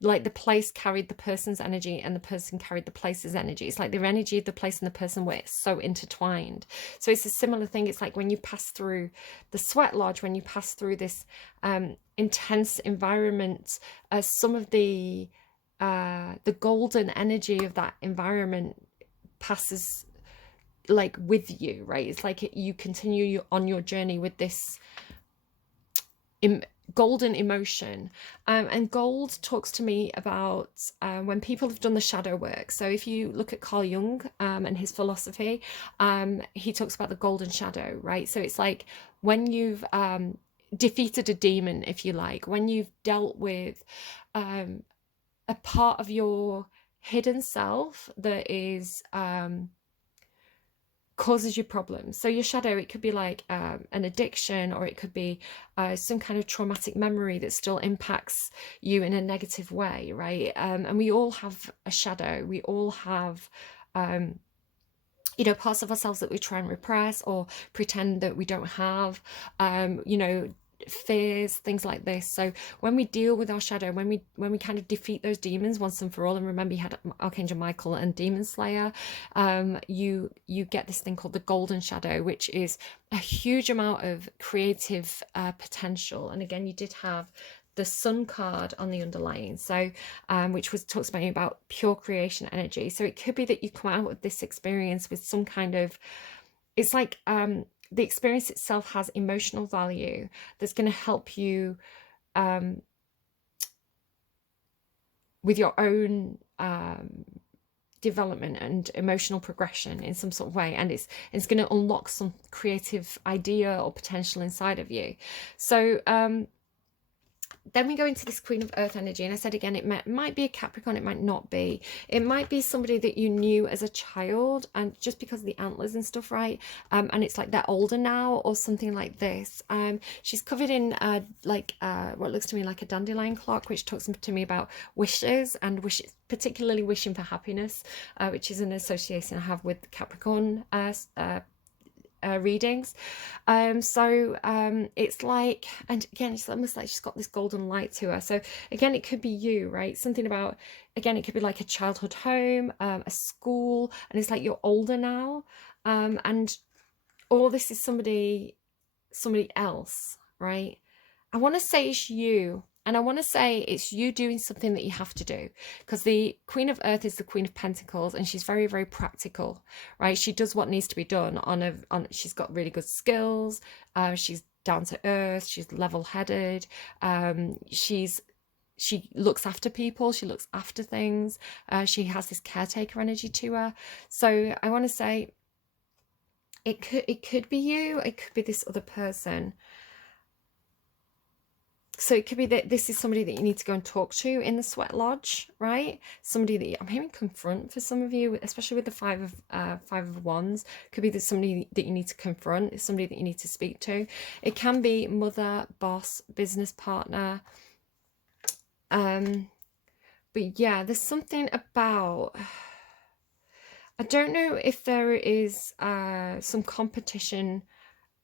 like the place carried the person's energy and the person carried the place's energy. It's like the energy of the place and the person were so intertwined. So it's a similar thing. It's like when you pass through the sweat lodge, when you pass through this intense environment, some of the golden energy of that environment passes like with you, right? It's like you continue on your journey with this golden emotion. And gold talks to me about when people have done the shadow work. So if you look at Carl Jung and his philosophy, he talks about the golden shadow, right? So it's like when you've defeated a demon, if you like, when you've dealt with a part of your hidden self that is causes you problems. So your shadow, it could be like an addiction, or it could be some kind of traumatic memory that still impacts you in a negative way, right? And we all have a shadow. We all have parts of ourselves that we try and repress or pretend that we don't have, fears, things like this. So when we deal with our shadow, when we kind of defeat those demons once and for all, and remember you had Archangel Michael and Demon Slayer, you get this thing called the golden shadow, which is a huge amount of creative potential. And again, you did have the Sun card on the underlying, so which talks about pure creation energy. So it could be that you come out of this experience with some kind of, it's like the experience itself has emotional value that's going to help you with your own development and emotional progression in some sort of way, and it's going to unlock some creative idea or potential inside of you. So Then we go into this Queen of Earth energy, and I said again, it might be a Capricorn, it might not be. It might be somebody that you knew as a child, and just because of the antlers and stuff, right? And it's like they're older now, or something like this. She's covered in what looks to me like a dandelion clock, which talks to me about wishes and wishes, particularly wishing for happiness, which is an association I have with Capricorn readings. It's like, and again, it's almost like she's got this golden light to her. So again, it could be you, right? Something about, again, it could be like a childhood home, a school, and it's like you're older now, and all this is somebody else, right? I want to say it's you. And I want to say it's you doing something that you have to do, because the Queen of Earth is the Queen of Pentacles, and she's very, very practical, right? She does what needs to be done she's got really good skills. She's down to earth. She's level-headed. She looks after people. She looks after things. She has this caretaker energy to her. So I want to say it could be you. It could be this other person. So it could be that this is somebody that you need to go and talk to in the sweat lodge, right? Somebody that I'm hearing confront for some of you, especially with the five of wands. Could be that somebody that you need to confront, is somebody that you need to speak to. It can be mother, boss, business partner. But yeah, there's something about, I don't know if there is some competition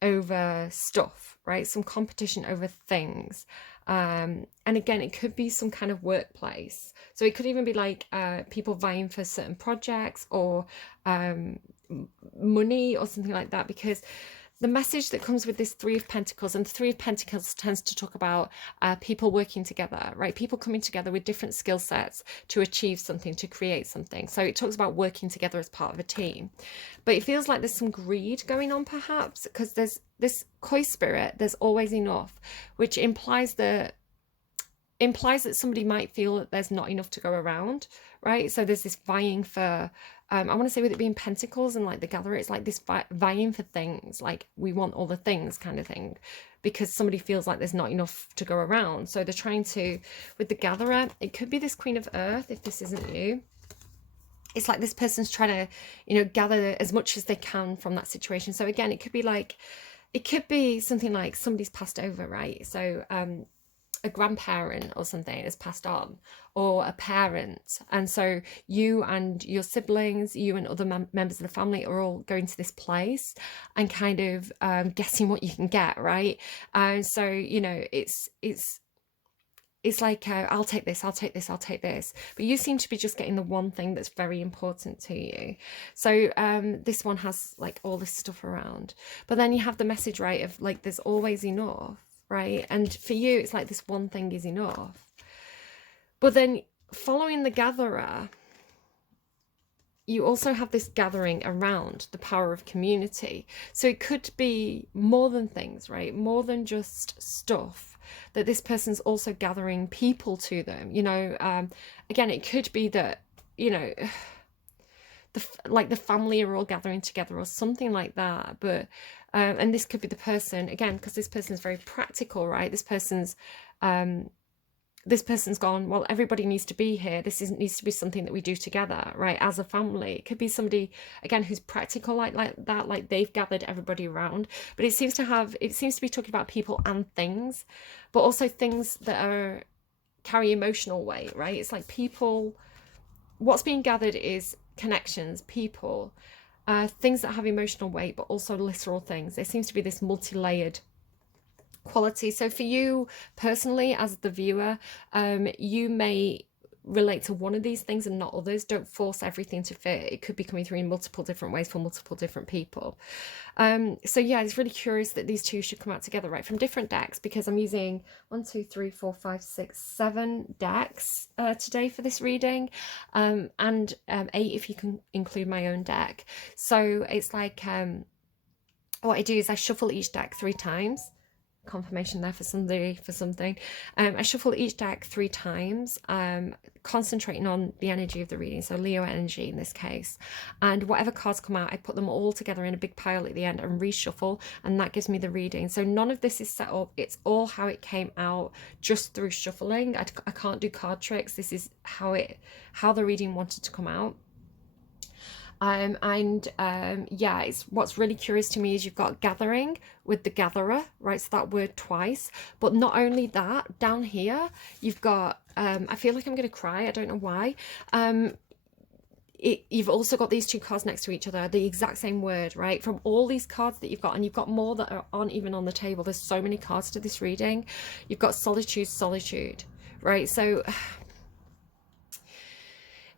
over stuff, right? Some competition over things. And again, it could be some kind of workplace. So it could even be like people vying for certain projects, or money or something like that, because the message that comes with this Three of Pentacles, and the Three of Pentacles tends to talk about people working together, right? People coming together with different skill sets to achieve something, to create something. So it talks about working together as part of a team. But it feels like there's some greed going on, perhaps, because there's this koi spirit, there's always enough, which implies that somebody might feel that there's not enough to go around, right? So there's this vying for, I want to say, with it being Pentacles and like the Gatherer, it's like this vying for things, like we want all the things kind of thing, because somebody feels like there's not enough to go around. So they're trying to, with the Gatherer, it could be this Queen of Earth, if this isn't you. It's like this person's trying to, gather as much as they can from that situation. So again, it could be like, it could be something like somebody's passed over, right? So, a grandparent or something is passed on, or a parent, and so you and your siblings, you and other members of the family are all going to this place and kind of getting what you can get, right? So it's like I'll take this, I'll take this, I'll take this, but you seem to be just getting the one thing that's very important to you. So this one has like all this stuff around, but then you have the message, right, of like there's always enough, right? And for you, it's like this one thing is enough. But then following the Gatherer, you also have this gathering around the power of community. So it could be more than things, right? More than just stuff, that this person's also gathering people to them. Again, it could be that, the family are all gathering together or something like that. But and this could be the person, again, because this person is very practical, right? This person's gone, well, everybody needs to be here. This needs to be something that we do together, right? As a family. It could be somebody, again, who's practical like that, like they've gathered everybody around. But it seems to be talking about people and things, but also things that carry emotional weight, right? It's like people, what's being gathered is connections, people, things that have emotional weight, but also literal things. There seems to be this multi-layered quality. So for you personally, as the viewer, you may relate to one of these things and not others. Don't force everything to fit. It could be coming through in multiple different ways for multiple different people. So yeah, it's really curious that these two should come out together, right, from different decks, because I'm using 1, 2, 3, 4, 5, 6, 7 decks today for this reading, and 8 if you can include my own deck. So it's like what I do is I shuffle each deck 3 times, confirmation there for somebody, for something. I shuffle each deck 3 times, concentrating on the energy of the reading, so Leo energy in this case. And whatever cards come out, I put them all together in a big pile at the end and reshuffle, and that gives me the reading. So none of this is set up. It's all how it came out, just through shuffling. I can't do card tricks. This is how the reading wanted to come out. Yeah, it's what's really curious to me is you've got gathering with the gatherer, right? So that word twice. But not only that, down here you've got I feel like I'm gonna cry, I don't know why. You've also got these 2 cards next to each other, the exact same word, right? From all these cards that you've got, and you've got more that aren't even on the table. There's so many cards to this reading. You've got solitude, solitude, right? So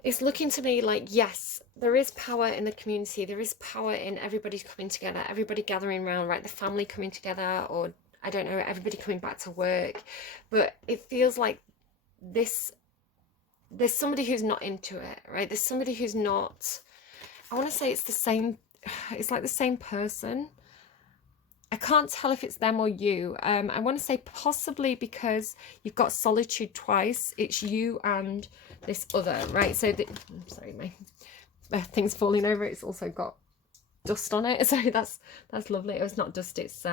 it's looking to me like, yes, there is power in the community. There is power in everybody coming together, everybody gathering around, right? The family coming together, or I don't know, everybody coming back to work. But it feels like there's somebody who's not into it, right? There's somebody who's not, I want to say it's the same, it's like the same person. I can't tell if it's them or you. I want to say possibly because you've got solitude twice. It's you and this other, right? So I'm sorry, my thing's falling over. It's also got dust on it. So that's lovely. It's not dust. It's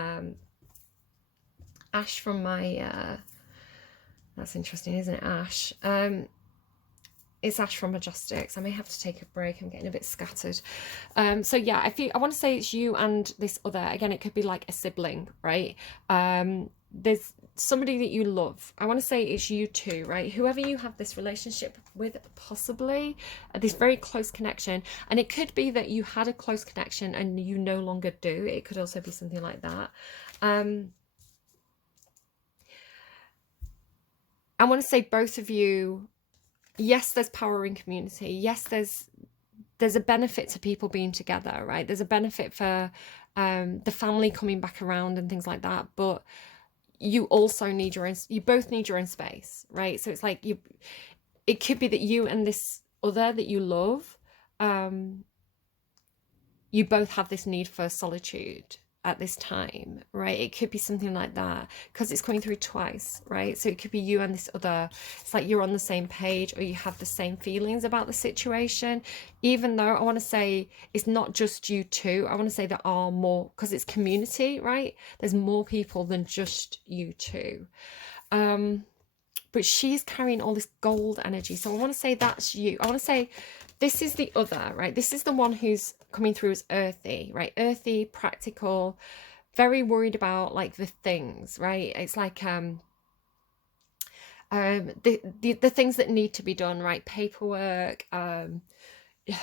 ash from my, that's interesting, isn't it? Ash. It's ash from Majestics. I may have to take a break. I'm getting a bit scattered. So yeah, I want to say it's you and this other. Again, it could be like a sibling, right? There's somebody that you love. I want to say it's you two, right? Whoever you have this relationship with, possibly this very close connection. And it could be that you had a close connection and you no longer do. It could also be something like that. I want to say both of you, yes, there's power in community. Yes, there's a benefit to people being together, right? There's a benefit for the family coming back around and things like that. But you also need your own, you both need your own space, right? So it's like it could be that you and this other that you love, you both have this need for solitude at this time, right? It could be something like that because it's coming through twice, right? So it could be you and this other, it's like you're on the same page or you have the same feelings about the situation, even though I want to say it's not just you two. I want to say there are more, because it's community, right? There's more people than just you two. But she's carrying all this gold energy. So I want to say that's you. I want to say this is the other, right? This is the one who's coming through as earthy, right? Earthy, practical, very worried about like the things, right? It's like the things that need to be done, right? Paperwork,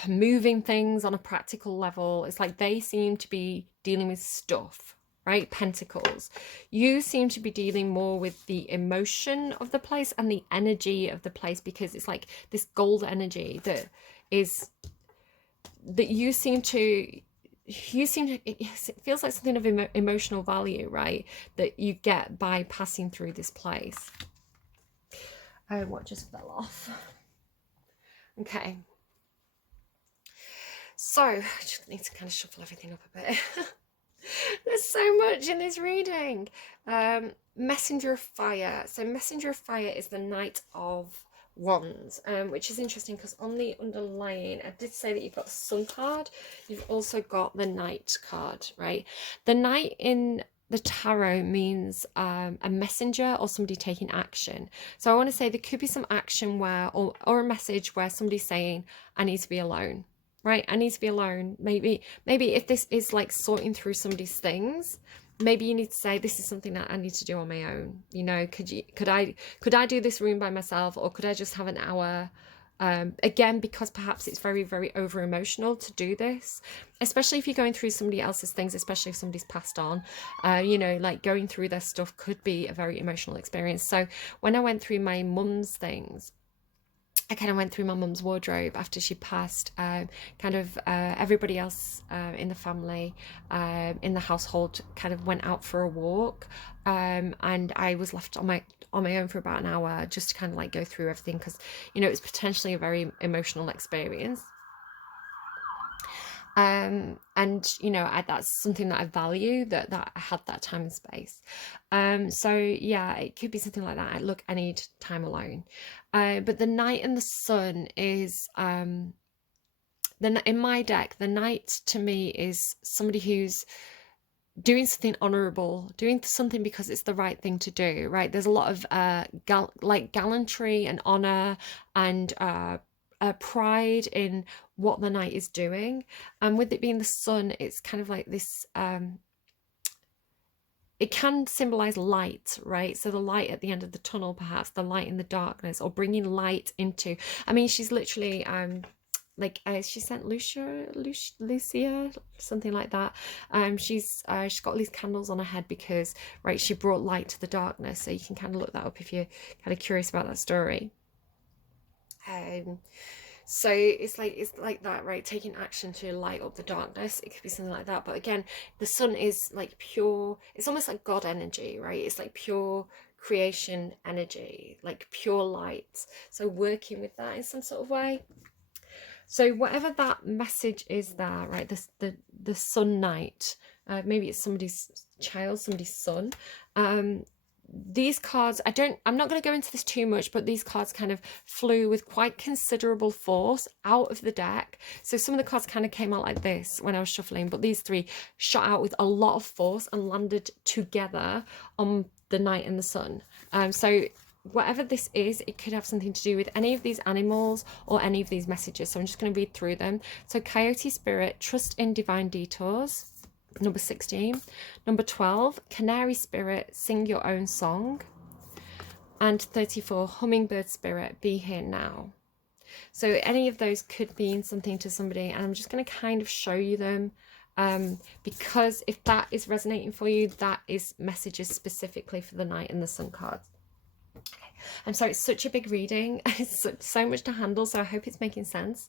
moving things on a practical level. It's like they seem to be dealing with stuff, right? Pentacles. You seem to be dealing more with the emotion of the place and the energy of the place, because it's like this gold energy that you seem to, it feels like something of emotional value, right? That you get by passing through this place. Oh, what just fell off? Okay. So I just need to kind of shuffle everything up a bit. There's so much in this reading. Messenger of Fire. So Messenger of Fire is the Knight of Wands, which is interesting because on the underlying, I did say that you've got the Sun card. You've also got the Knight card, right? The Knight in the tarot means a messenger or somebody taking action. So I want to say there could be some action where, or a message where somebody's saying, I need to be alone. Right, I need to be alone. Maybe if this is like sorting through somebody's things, maybe you need to say, this is something that I need to do on my own. You know, could I do this room by myself, or could I just have an hour? Again, because perhaps it's very, very over emotional to do this, especially if you're going through somebody else's things, especially if somebody's passed on. You know, like going through their stuff could be a very emotional experience. So when I went through my mum's things, I kind of went through my mum's wardrobe after she passed. Everybody else in the family, in the household, kind of went out for a walk, and I was left on my own for about an hour just to kind of like go through everything, because you know it was potentially a very emotional experience. And you know, that's something that I value, that I had that time and space. So yeah, it could be something like that. Look, I need time alone. But the Knight and the Sun is in my deck, the Knight to me is somebody who's doing something honorable, doing something because it's the right thing to do, right? There's a lot of gallantry and honor and pride in what the Knight is doing. And with it being the Sun, it's kind of like this, it can symbolize light, right? So the light at the end of the tunnel, perhaps the light in the darkness, or bringing light into, I mean, she's literally like she sent Lucia, something like that. She's got these candles on her head because, right, she brought light to the darkness. So you can kind of look that up if you're kind of curious about that story. So it's like that, right? Taking action to light up the darkness. It could be something like that. But again, the Sun is like pure, it's almost like God energy, right? It's like pure creation energy, like pure light. So working with that in some sort of way. So whatever that message is there, right? The Sun Knight, maybe it's somebody's child, somebody's son. These cards, I'm not going to go into this too much, but these cards kind of flew with quite considerable force out of the deck. So some of the cards kind of came out like this when I was shuffling, but these three shot out with a lot of force and landed together on the Knight and the Sun. So whatever this is, it could have something to do with any of these animals or any of these messages. So I'm just going to read through them. So Coyote Spirit, trust in divine detours. Number 16. Number 12, Canary Spirit, sing your own song. And 34, Hummingbird Spirit, be here now. So any of those could mean something to somebody, and I'm just going to kind of show you them, because if that is resonating for you, that is messages specifically for the Knight and the Sun cards. I'm sorry, it's such a big reading. It's so much to handle, so I hope it's making sense.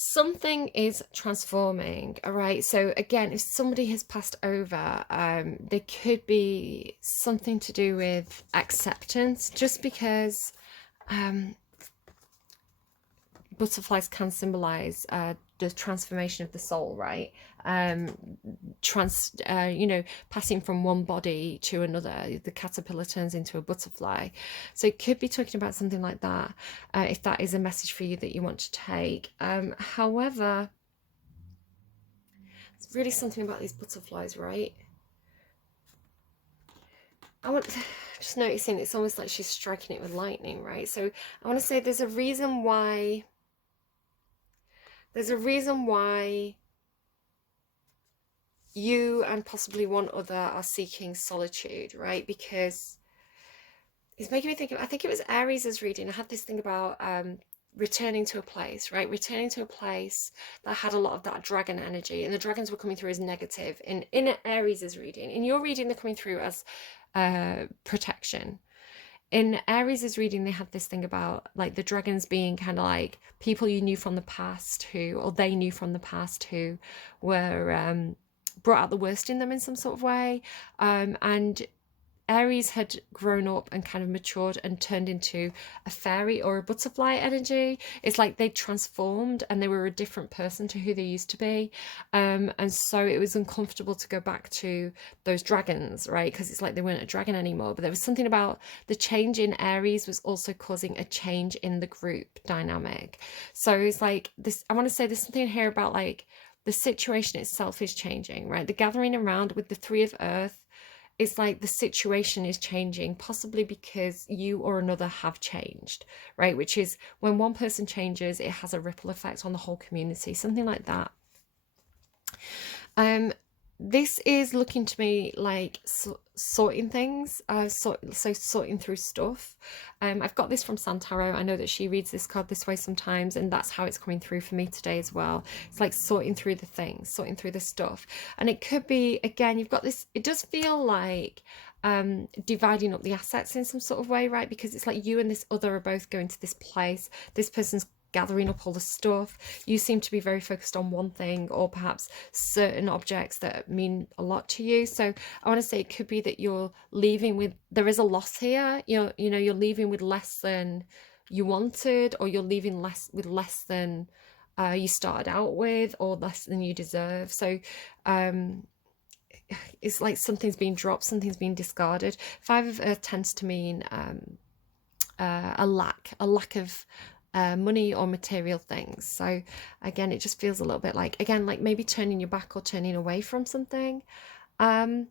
Something is transforming, all right? So again, if somebody has passed over, there could be something to do with acceptance, just because butterflies can symbolize the transformation of the soul, right? You know, passing from one body to another. The caterpillar turns into a butterfly. So it could be talking about something like that, if that is a message for you that you want to take. However, it's really something about these butterflies, right? Just noticing it's almost like she's striking it with lightning, right? So I want to say there's a reason why you and possibly one other are seeking solitude, right? Because it's making me think of, I think it was Aries' reading. I had this thing about returning to a place, right? Returning to a place that had a lot of that dragon energy, and the dragons were coming through as negative. In Aries' reading, in your reading, they're coming through as protection. In Aries' reading, they had this thing about like the dragons being kind of like people you knew from the past or they knew from the past who were brought out the worst in them in some sort of way. And Aries had grown up and kind of matured and turned into a fairy or a butterfly energy. It's like they transformed and they were a different person to who they used to be. And so it was uncomfortable to go back to those dragons, right? Because it's like they weren't a dragon anymore. But there was something about the change in Aries was also causing a change in the group dynamic. So it's like this, I want to say there's something here about like the situation itself is changing, right? The gathering around with the Three of Earth, it's like the situation is changing, possibly because you or another have changed, right? Which is when one person changes, it has a ripple effect on the whole community, something like that. This is looking to me like sorting things, so sorting through stuff. I've got this from Santaro. I know that she reads this card this way sometimes, and that's how it's coming through for me today as well. It's like sorting through the things, sorting through the stuff. And it could be, again, you've got this, it does feel like dividing up the assets in some sort of way, right? Because it's like you and this other are both going to this place. This person's gathering up all the stuff. You seem to be very focused on one thing, or perhaps certain objects that mean a lot to you. So I want to say it could be that you're leaving with, there is a loss here. You're leaving with less than you wanted, or you're leaving with less than you started out with, or less than you deserve. So it's like something's being dropped, something's being discarded. Five of Earth tends to mean a lack of money or material things. So again, it just feels a little bit like, again, like maybe turning your back or turning away from something. I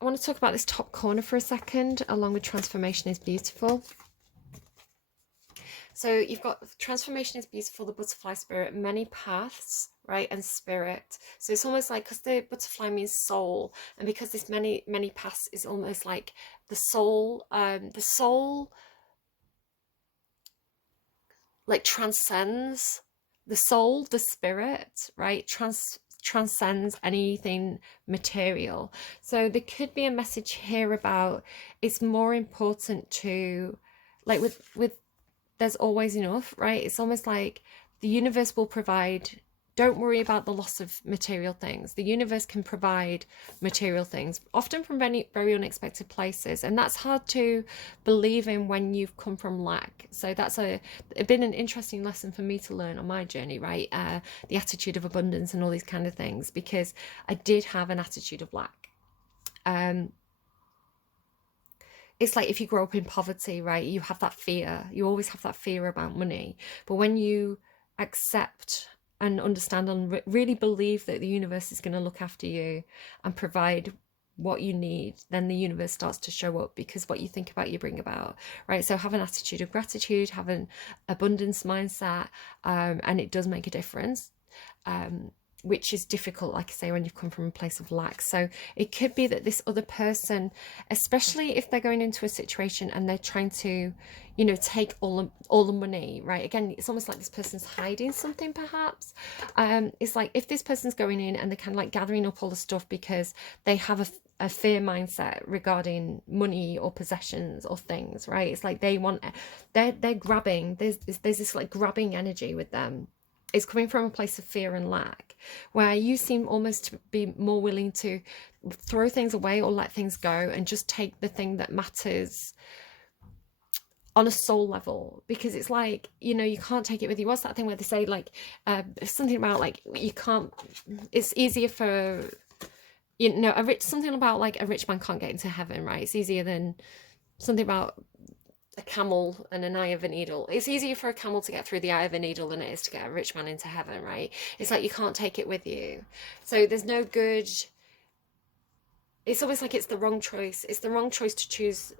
want to talk about this top corner for a second, along with transformation is beautiful. So you've got transformation is beautiful, the butterfly spirit, many paths, right, and spirit. So it's almost like, because the butterfly means soul, and because this many paths is almost like the soul, like transcends the soul, the spirit, right, transcends anything material. So there could be a message here about it's more important to, like with there's always enough, right? It's almost like the universe will provide. Don't worry about the loss of material things. The universe can provide material things, often from very unexpected places. And that's hard to believe in when you've come from lack. So that's been an interesting lesson for me to learn on my journey, right? The attitude of abundance and all these kind of things, because I did have an attitude of lack. It's like if you grow up in poverty, right, you have that fear. You always have that fear about money. But when you accept and understand and really believe that the universe is going to look after you and provide what you need, then the universe starts to show up, because what you think about, you bring about, right? So have an attitude of gratitude, have an abundance mindset, and it does make a difference. Which is difficult, like I say, when you've come from a place of lack. So it could be that this other person, especially if they're going into a situation and they're trying to, you know, take all the money, right? Again, it's almost like this person's hiding something, perhaps. It's like if this person's going in and they're kind of like gathering up all the stuff because they have a fear mindset regarding money or possessions or things, right? It's like they're grabbing. There's this like grabbing energy with them. It's coming from a place of fear and lack, where you seem almost to be more willing to throw things away or let things go and just take the thing that matters on a soul level, because it's like, you know, you can't take it with you. What's that thing where they say, like, something about like you can't, it's easier for, you know, something about like a rich man can't get into heaven, right? It's easier than something about a camel and an eye of a needle. It's easier for a camel to get through the eye of a needle than it is to get a rich man into heaven, right? It's like you can't take it with you. So there's no good. It's almost like it's the wrong choice. It's the wrong choice to choose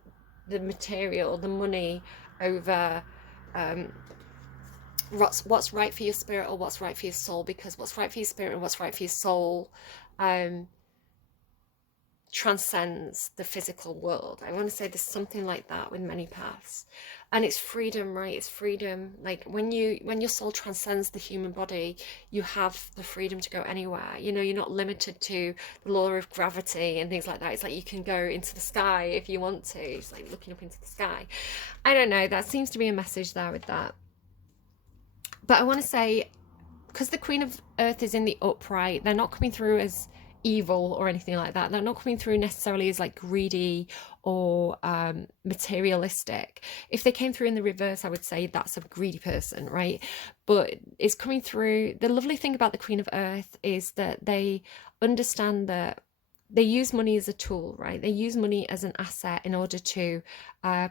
the material, the money, over what's right for your spirit or what's right for your soul, because what's right for your spirit and what's right for your soul transcends the physical world. I want to say there's something like that with many paths, and it's freedom, right? It's freedom. Like when your soul transcends the human body, you have the freedom to go anywhere. You know, you're not limited to the law of gravity and things like that. It's like you can go into the sky if you want to. It's like looking up into the sky. I don't know, that seems to be a message there with that. But I want to say, because the Queen of Earth is in the upright, they're not coming through as evil or anything like that. They're not coming through necessarily as like greedy or materialistic. If they came through in the reverse, I would say that's a greedy person, right? But it's coming through. The lovely thing about the Queen of Earth is that they understand that they use money as a tool, right? They use money as an asset in order to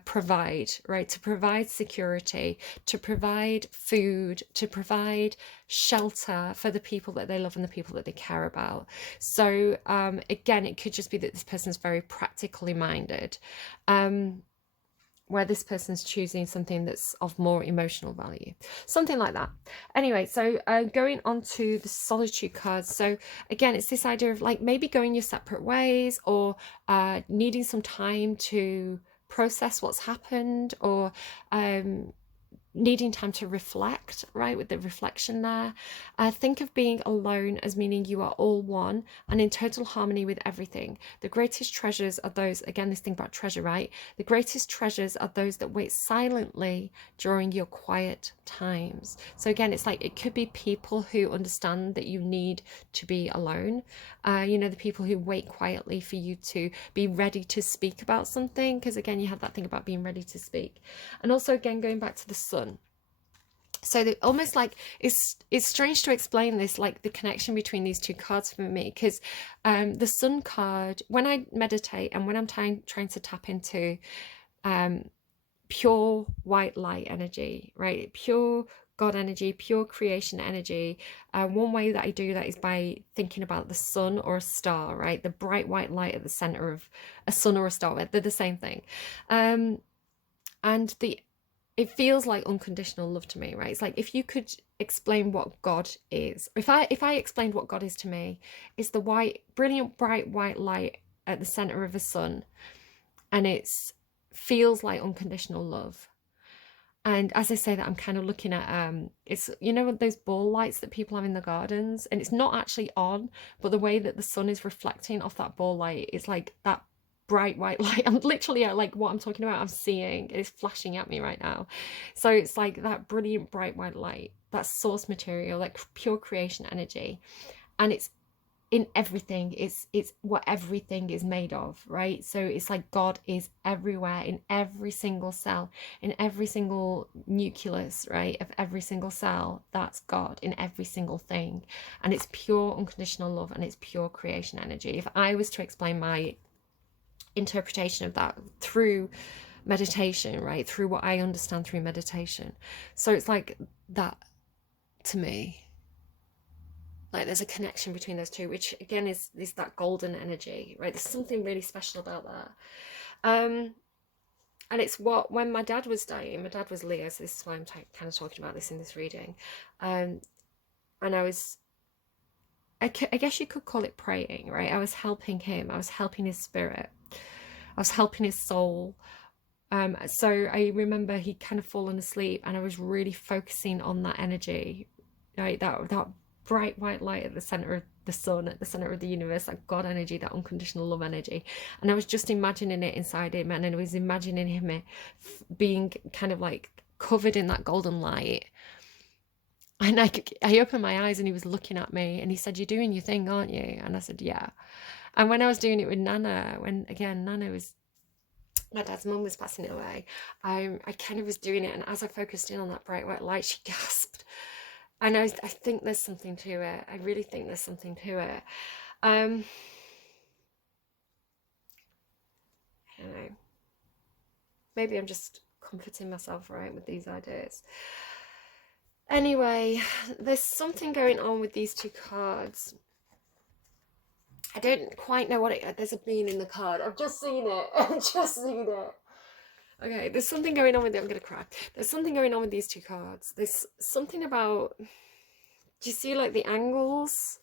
provide, right? To provide security, to provide food, to provide shelter for the people that they love and the people that they care about. So again, it could just be that this person's very practically minded, where this person's choosing something that's of more emotional value, something like that. Anyway, so going on to the solitude cards. So again, it's this idea of like maybe going your separate ways, or needing some time to process what's happened, or needing time to reflect, right? With the reflection there, think of being alone as meaning you are all one and in total harmony with everything. The greatest treasures are those, again, this thing about treasure, right? The greatest treasures are those that wait silently during your quiet times. So again, it's like it could be people who understand that you need to be alone. You know, the people who wait quietly for you to be ready to speak about something, because again, you have that thing about being ready to speak. And also, again, going back to the sun, So that almost like it's strange to explain this, like the connection between these two cards for me, because the Sun card, when I meditate and when I'm trying to tap into pure white light energy, right, pure God energy, pure creation energy, one way that I do that is by thinking about the sun or a star, right, the bright white light at the center of a sun or a star. They're the same thing. And it feels like unconditional love to me, right? It's like, if you could explain what God is, if I explained what God is to me, it's the white, brilliant, bright white light at the center of a sun, and it's feels like unconditional love. And as I say that, I'm kind of looking at it's, you know, those ball lights that people have in the gardens, and it's not actually on, but the way that the sun is reflecting off that ball light, it's like that bright white light. I'm literally like, what I'm talking about, I'm seeing, it's flashing at me right now. So it's like that brilliant bright white light, that source material, like pure creation energy, and it's in everything. It's what everything is made of, right? So it's like God is everywhere, in every single cell, in every single nucleus, right, of every single cell. That's God in every single thing, and it's pure unconditional love, and it's pure creation energy. If I was to explain my interpretation of that through meditation, right, through what I understand through meditation, so it's like that to me. Like there's a connection between those two, which again is that golden energy, right? There's something really special about that. And it's what, when my dad was dying, my dad was Leo, so this is why I'm kind of talking about this in this reading. And I guess you could call it praying, right? I was helping him, I was helping his spirit, I was helping his soul. So I remember he'd kind of fallen asleep, and I was really focusing on that energy, right? That bright white light at the center of the sun, at the center of the universe, that God energy, that unconditional love energy. And I was just imagining it inside him, and I was imagining him being kind of like covered in that golden light. And I opened my eyes, and he was looking at me, and he said, "You're doing your thing, aren't you?" And I said, "Yeah." And when I was doing it with Nana, when again Nana was, my dad's mum was passing away, I kind of was doing it, and as I focused in on that bright white light, she gasped. And I think there's something to it. I really think there's something to it. I don't know. Maybe I'm just comforting myself, right, with these ideas. Anyway, there's something going on with these two cards. I don't quite know what there's a bean in the card. I've just seen it. I've just seen it. Okay, there's something going on with it. I'm going to cry. There's something going on with these two cards. There's something about, do you see like the angles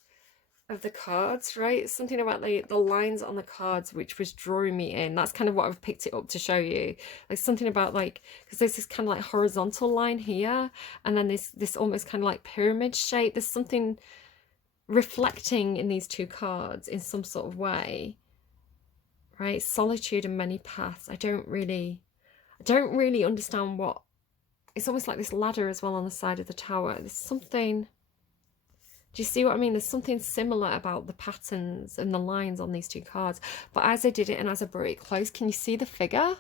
of the cards, right? Something about the lines on the cards which was drawing me in. That's kind of what I've picked it up to show you. Like something about like, because there's this kind of like horizontal line here, and then this almost kind of like pyramid shape. There's something reflecting in these two cards in some sort of way, right? Solitude and many paths. I don't really understand what, it's almost like this ladder as well on the side of the tower. There's something, do you see what I mean? There's something similar about the patterns and the lines on these two cards. But as I did it and as I brought it close, can you see the figure?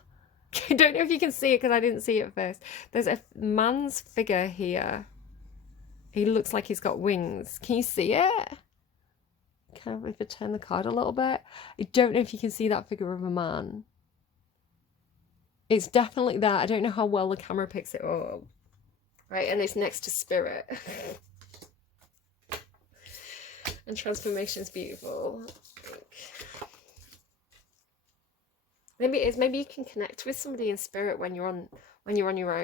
I don't know if you can see it because I didn't see it first. There's a man's figure here. He looks like he's got wings. Can you see it? Kind of, if I turn the card a little bit. I don't know if you can see that figure of a man. It's definitely that. I don't know how well the camera picks it up. Right, and it's next to spirit. And transformation is beautiful. Maybe it is. Maybe you can connect with somebody in spirit when you're on your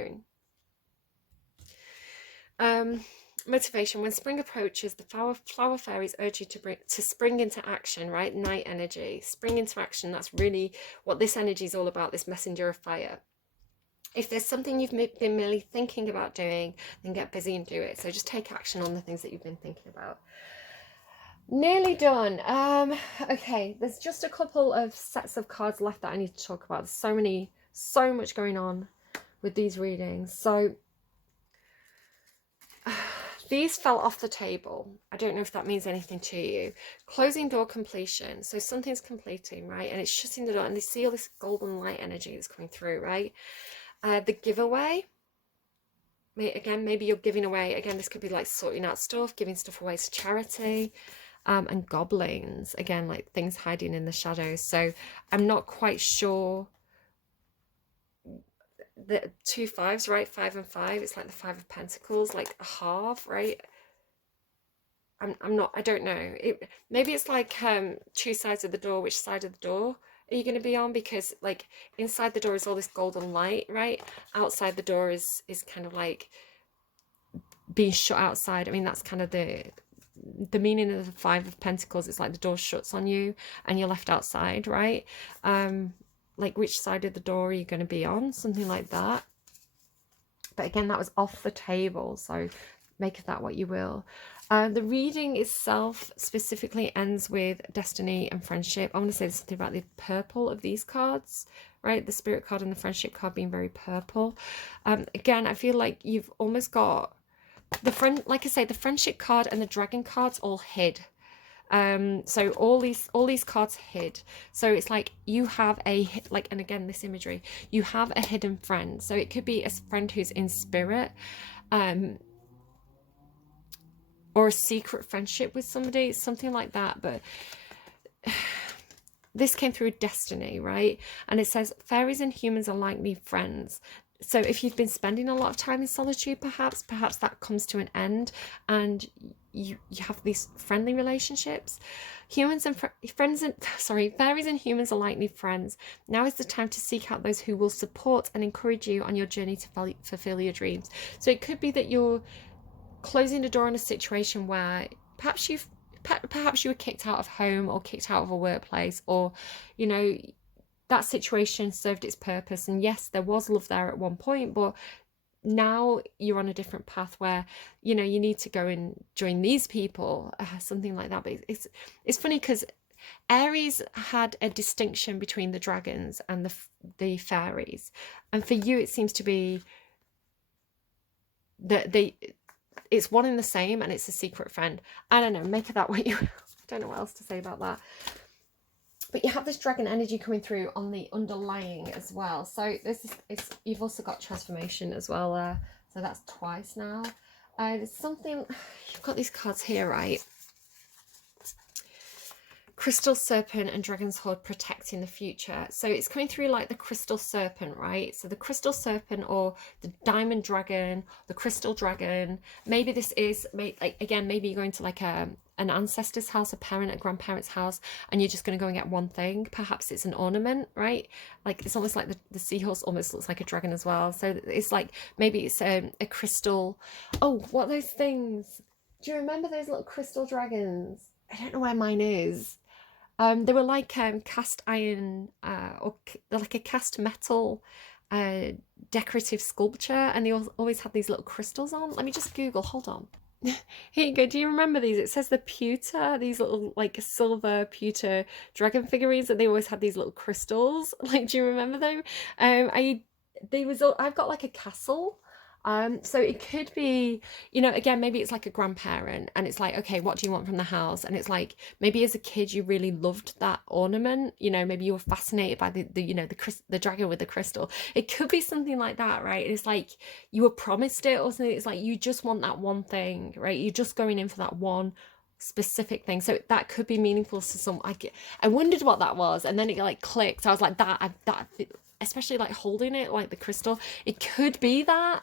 own. Motivation. When spring approaches, the flower fairies urge you to spring into action, right? Night energy. Spring into action. That's really what this energy is all about, this messenger of fire. If there's something you've been merely thinking about doing, then get busy and do it. So just take action on the things that you've been thinking about. Nearly done. Okay, there's just a couple of sets of cards left that I need to talk about. There's so much going on with these readings. So these fell off the table. I don't know if that means anything to you. Closing door completion. So something's completing, right? And it's shutting the door, and they see all this golden light energy that's coming through, right? The giveaway. again, maybe you're giving away, again, this could be like sorting out stuff, giving stuff away to charity. And goblins, again, like things hiding in the shadows. So I'm not quite sure. The 2 5s, right? 5 and 5, it's like the 5 of Pentacles, like a half, right? I'm not, I don't know. Maybe it's like 2 sides of the door. Which side of the door are you going to be on? Because like inside the door is all this golden light, right? Outside the door is kind of like being shut outside. I mean, that's kind of the meaning of the 5 of Pentacles. It's like the door shuts on you and you're left outside, right? Like which side of the door are you going to be on? Something like that. But again, that was off the table, so make of that what you will. The reading itself specifically ends with destiny and friendship. I want to say something about the purple of these cards, right? The spirit card and the friendship card being very purple. Again, I feel like you've almost got the friend, like I say, the friendship card and the dragon cards all hid. So all these cards hid. So it's like you have like, and again, this imagery, you have a hidden friend. So it could be a friend who's in spirit, or a secret friendship with somebody, something like that. But this came through destiny, right? And it says fairies and humans are like me friends. So if you've been spending a lot of time in solitude, perhaps that comes to an end, and you have these friendly relationships. Fairies and humans are like me friends. Now is the time to seek out those who will support and encourage you on your journey to fulfill your dreams. So it could be that you're closing the door on a situation where perhaps you were kicked out of home or kicked out of a workplace, or you know, that situation served its purpose, and yes, there was love there at one point, but now you're on a different path where, you know, you need to go and join these people, something like that. But it's funny because Aries had a distinction between the dragons and the fairies, and for you it seems to be that it's one and the same, and it's a secret friend. I don't know, make of that what you I don't know what else to say about that. But you have this dragon energy coming through on the underlying as well. So you've also got transformation as well there. So that's twice now. There's something, you've got these cards here, right? Crystal Serpent and Dragon's Hoard protecting the future. So it's coming through like the Crystal Serpent, right? So the Crystal Serpent, or the Diamond Dragon, the Crystal Dragon. Maybe this is, like, again, maybe you're going to like an ancestor's house, a parent, a grandparent's house, and you're just going to go and get one thing. Perhaps it's an ornament, right? Like it's almost like the seahorse almost looks like a dragon as well. So it's like, maybe it's a crystal. Oh, what are those things? Do you remember those little crystal dragons? I don't know where mine is. They were like cast iron, or they're like a cast metal decorative sculpture, and they always had these little crystals on. Let me just Google, hold on. Here you go. Do you remember these? It says the pewter, these little like silver pewter dragon figurines, and they always had these little crystals. Like, do you remember them? I've got like a castle. So it could be, you know, again, maybe it's like a grandparent, and it's like, okay, what do you want from the house? And it's like, maybe as a kid you really loved that ornament, you know, maybe you were fascinated by the you know, the dragon with the crystal. It could be something like that, right? It's like you were promised it or something. It's like you just want that one thing, right? You're just going in for that one specific thing. So that could be meaningful to some. I wondered what that was, and then it like clicked. I was like, that especially like holding it like the crystal, it could be that.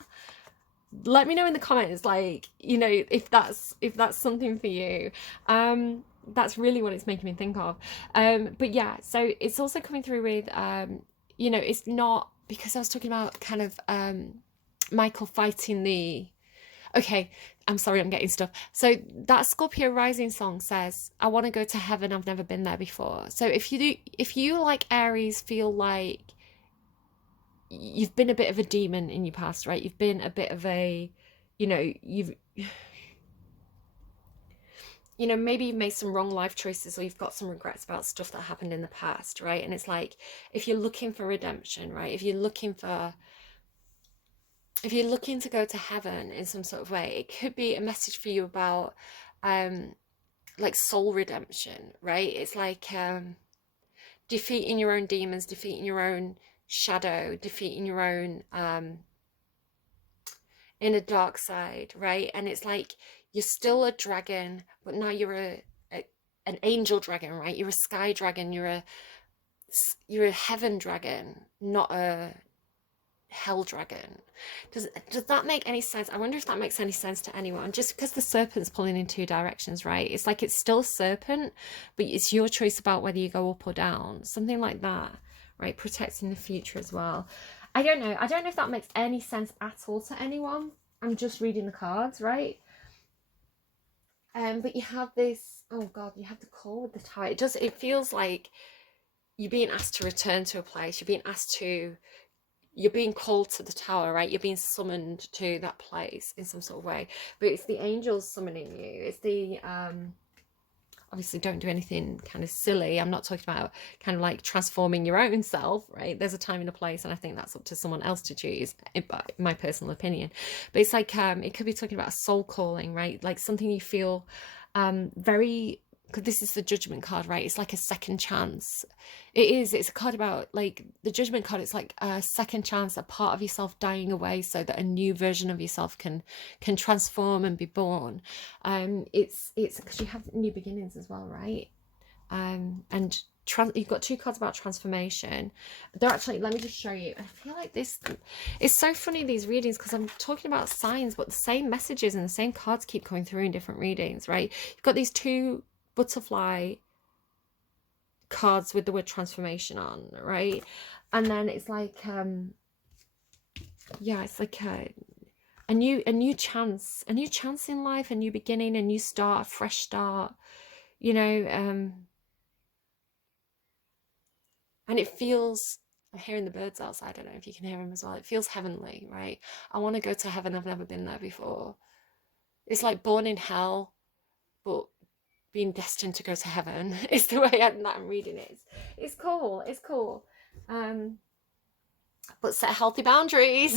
Let me know in the comments, like, you know, if that's something for you. That's really what it's making me think of. But yeah, so it's also coming through with you know, it's not, because I was talking about kind of Michael fighting the, okay, I'm sorry, I'm getting stuff. So that Scorpio rising song says, I want to go to heaven, I've never been there before. So if you like Aries, feel like you've been a bit of a demon in your past, right? You've been a bit of a, you know, maybe you've made some wrong life choices, or you've got some regrets about stuff that happened in the past, right? And it's like, if you're looking for redemption, right? If you're looking to go to heaven in some sort of way, it could be a message for you about like soul redemption, right? It's like defeating your own demons, defeating your own shadow, defeating your own in a dark side, right? And it's like you're still a dragon, but now you're an angel dragon, right? You're a sky dragon, you're a heaven dragon, not a hell dragon. Does that make any sense? I wonder if that makes any sense to anyone. Just because the serpent's pulling in two directions, right? It's like it's still a serpent, but it's your choice about whether you go up or down. Something like that, right? Protecting the future as well. I don't know. I don't know if that makes any sense at all to anyone. I'm just reading the cards, right? But you have this, oh God, you have the call with the tide. It feels like you're being asked to return to a place. You're being called to the tower, right? You're being summoned to that place in some sort of way. But it's the angels summoning you. It's the obviously don't do anything kind of silly. I'm not talking about kind of like transforming your own self, right? There's a time and a place, and I think that's up to someone else to choose, in my personal opinion. But it's like it could be talking about a soul calling, right? Like something you feel very, because this is the judgment card, right? It's like a second chance. It's a card about like the judgment card. It's like a second chance, a part of yourself dying away so that a new version of yourself can transform and be born. It's because you have new beginnings as well, right? And you've got two cards about transformation. They're actually, let me just show you. I feel like this, it's so funny, these readings, because I'm talking about signs, but the same messages and the same cards keep coming through in different readings, right? You've got these two butterfly cards with the word transformation on, right? And then it's like yeah, it's like a new chance in life, a new beginning, a new start, a fresh start, you know. And it feels, I'm hearing the birds outside, I don't know if you can hear them as well, it feels heavenly, right? I want to go to heaven, I've never been there before. It's like born in hell, but being destined to go to heaven is the way I'm reading it. It's cool. It's cool. But set healthy boundaries.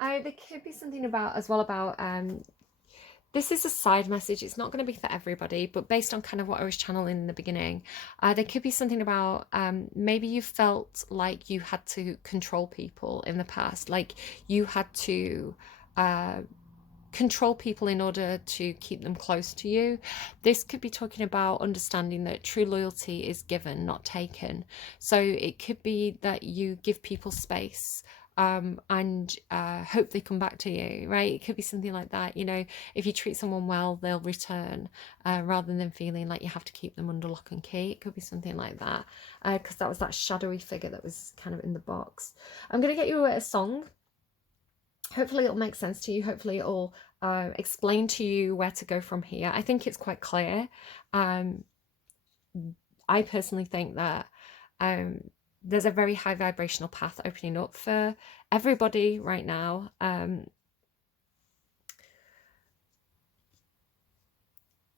There could be something about as well about this is a side message. It's not going to be for everybody, but based on kind of what I was channeling in the beginning, there could be something about maybe you felt like you had to control people in the past, like you had to control people in order to keep them close to you. This could be talking about understanding that true loyalty is given, not taken. So it could be that you give people space and hope they come back to you, right? It could be something like that. You know, if you treat someone well, they'll return, rather than feeling like you have to keep them under lock and key. It could be something like that, because that was that shadowy figure that was kind of in the box. I'm going to get you a song. Hopefully it'll make sense to you. Hopefully it'll explain to you where to go from here. I think it's quite clear. I personally think that there's a very high vibrational path opening up for everybody right now. And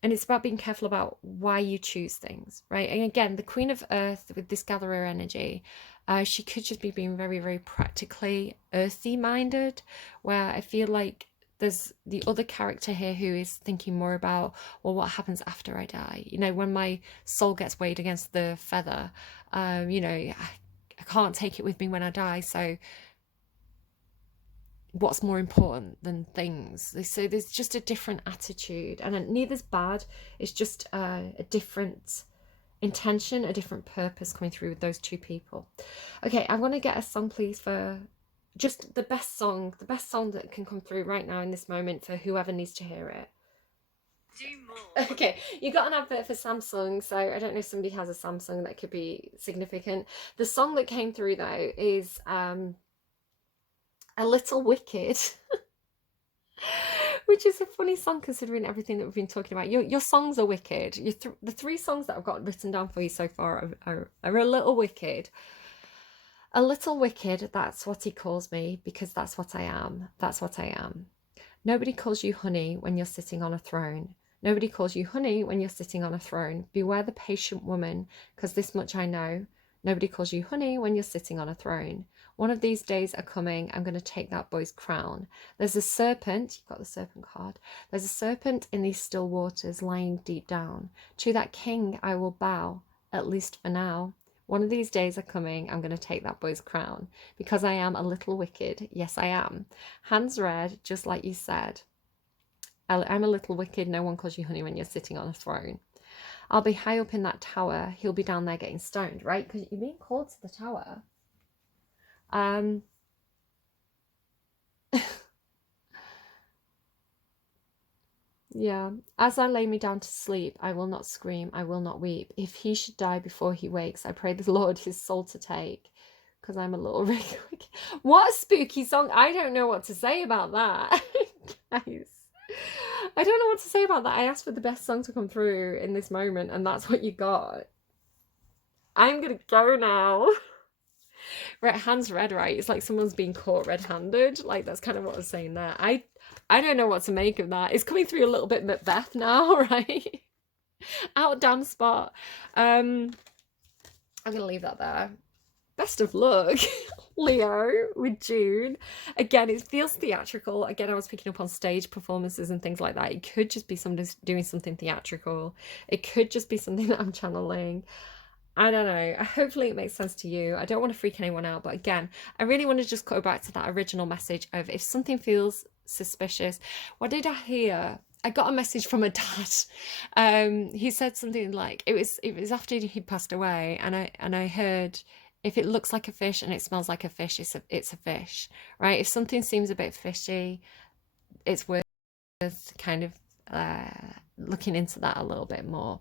it's about being careful about why you choose things, right? And again, the Queen of Earth with this gatherer energy, she could just be being very, very practically earthy minded, where I feel like there's the other character here who is thinking more about, well, what happens after I die? You know, when my soul gets weighed against the feather, you know, I can't take it with me when I die. So what's more important than things? So there's just a different attitude, and neither's bad. It's just a different intention, a different purpose coming through with those two people. Okay, I want to get a song, please, for just the best song that can come through right now in this moment for whoever needs to hear it. Do more. Okay, you got an advert for Samsung, so I don't know if somebody has a Samsung that could be significant. The song that came through though is A Little Wicked. Which is a funny song considering everything that we've been talking about. Your songs are wicked. The three songs that I've got written down for you so far are a little wicked. A little wicked, that's what he calls me, because that's what I am. That's what I am. Nobody calls you honey when you're sitting on a throne. Nobody calls you honey when you're sitting on a throne. Beware the patient woman, because this much I know. Nobody calls you honey when you're sitting on a throne. One of these days are coming, I'm going to take that boy's crown. There's a serpent, you've got the serpent card. There's a serpent in these still waters lying deep down. To that king I will bow, at least for now. One of these days are coming. I'm going to take that boy's crown because I am a little wicked. Yes, I am. Hands red, just like you said. I'm a little wicked. No one calls you honey when you're sitting on a throne. I'll be high up in that tower. He'll be down there getting stoned, right? Because you're being called to the tower. Yeah. As I lay me down to sleep, I will not scream, I will not weep. If he should die before he wakes, I pray the Lord his soul to take. Because I'm a little wicked. What a spooky song. I don't know what to say about that. Guys. I don't know what to say about that. I asked for the best song to come through in this moment, and that's what you got. I'm gonna go now. Right, hands red, right? It's like someone's being caught red-handed. Like, that's kind of what I was saying there. I don't know what to make of that. It's coming through a little bit Macbeth now, right? Out damn spot. I'm gonna leave that there. Best of luck, Leo, with June. Again, it feels theatrical. Again, I was picking up on stage performances and things like that. It could just be somebody doing something theatrical. It could just be something that I'm channeling. I don't know. Hopefully it makes sense to you. I don't want to freak anyone out, but again, I really want to just go back to that original message of if something feels suspicious. What did I hear? I got a message from a dad. He said something like it was after he passed away, and I heard if it looks like a fish and it smells like a fish, it's a fish, right? If something seems a bit fishy, it's worth kind of looking into that a little bit more.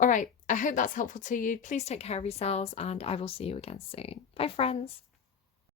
All right, I hope that's helpful to you. Please take care of yourselves, and I will see you again soon. Bye, friends.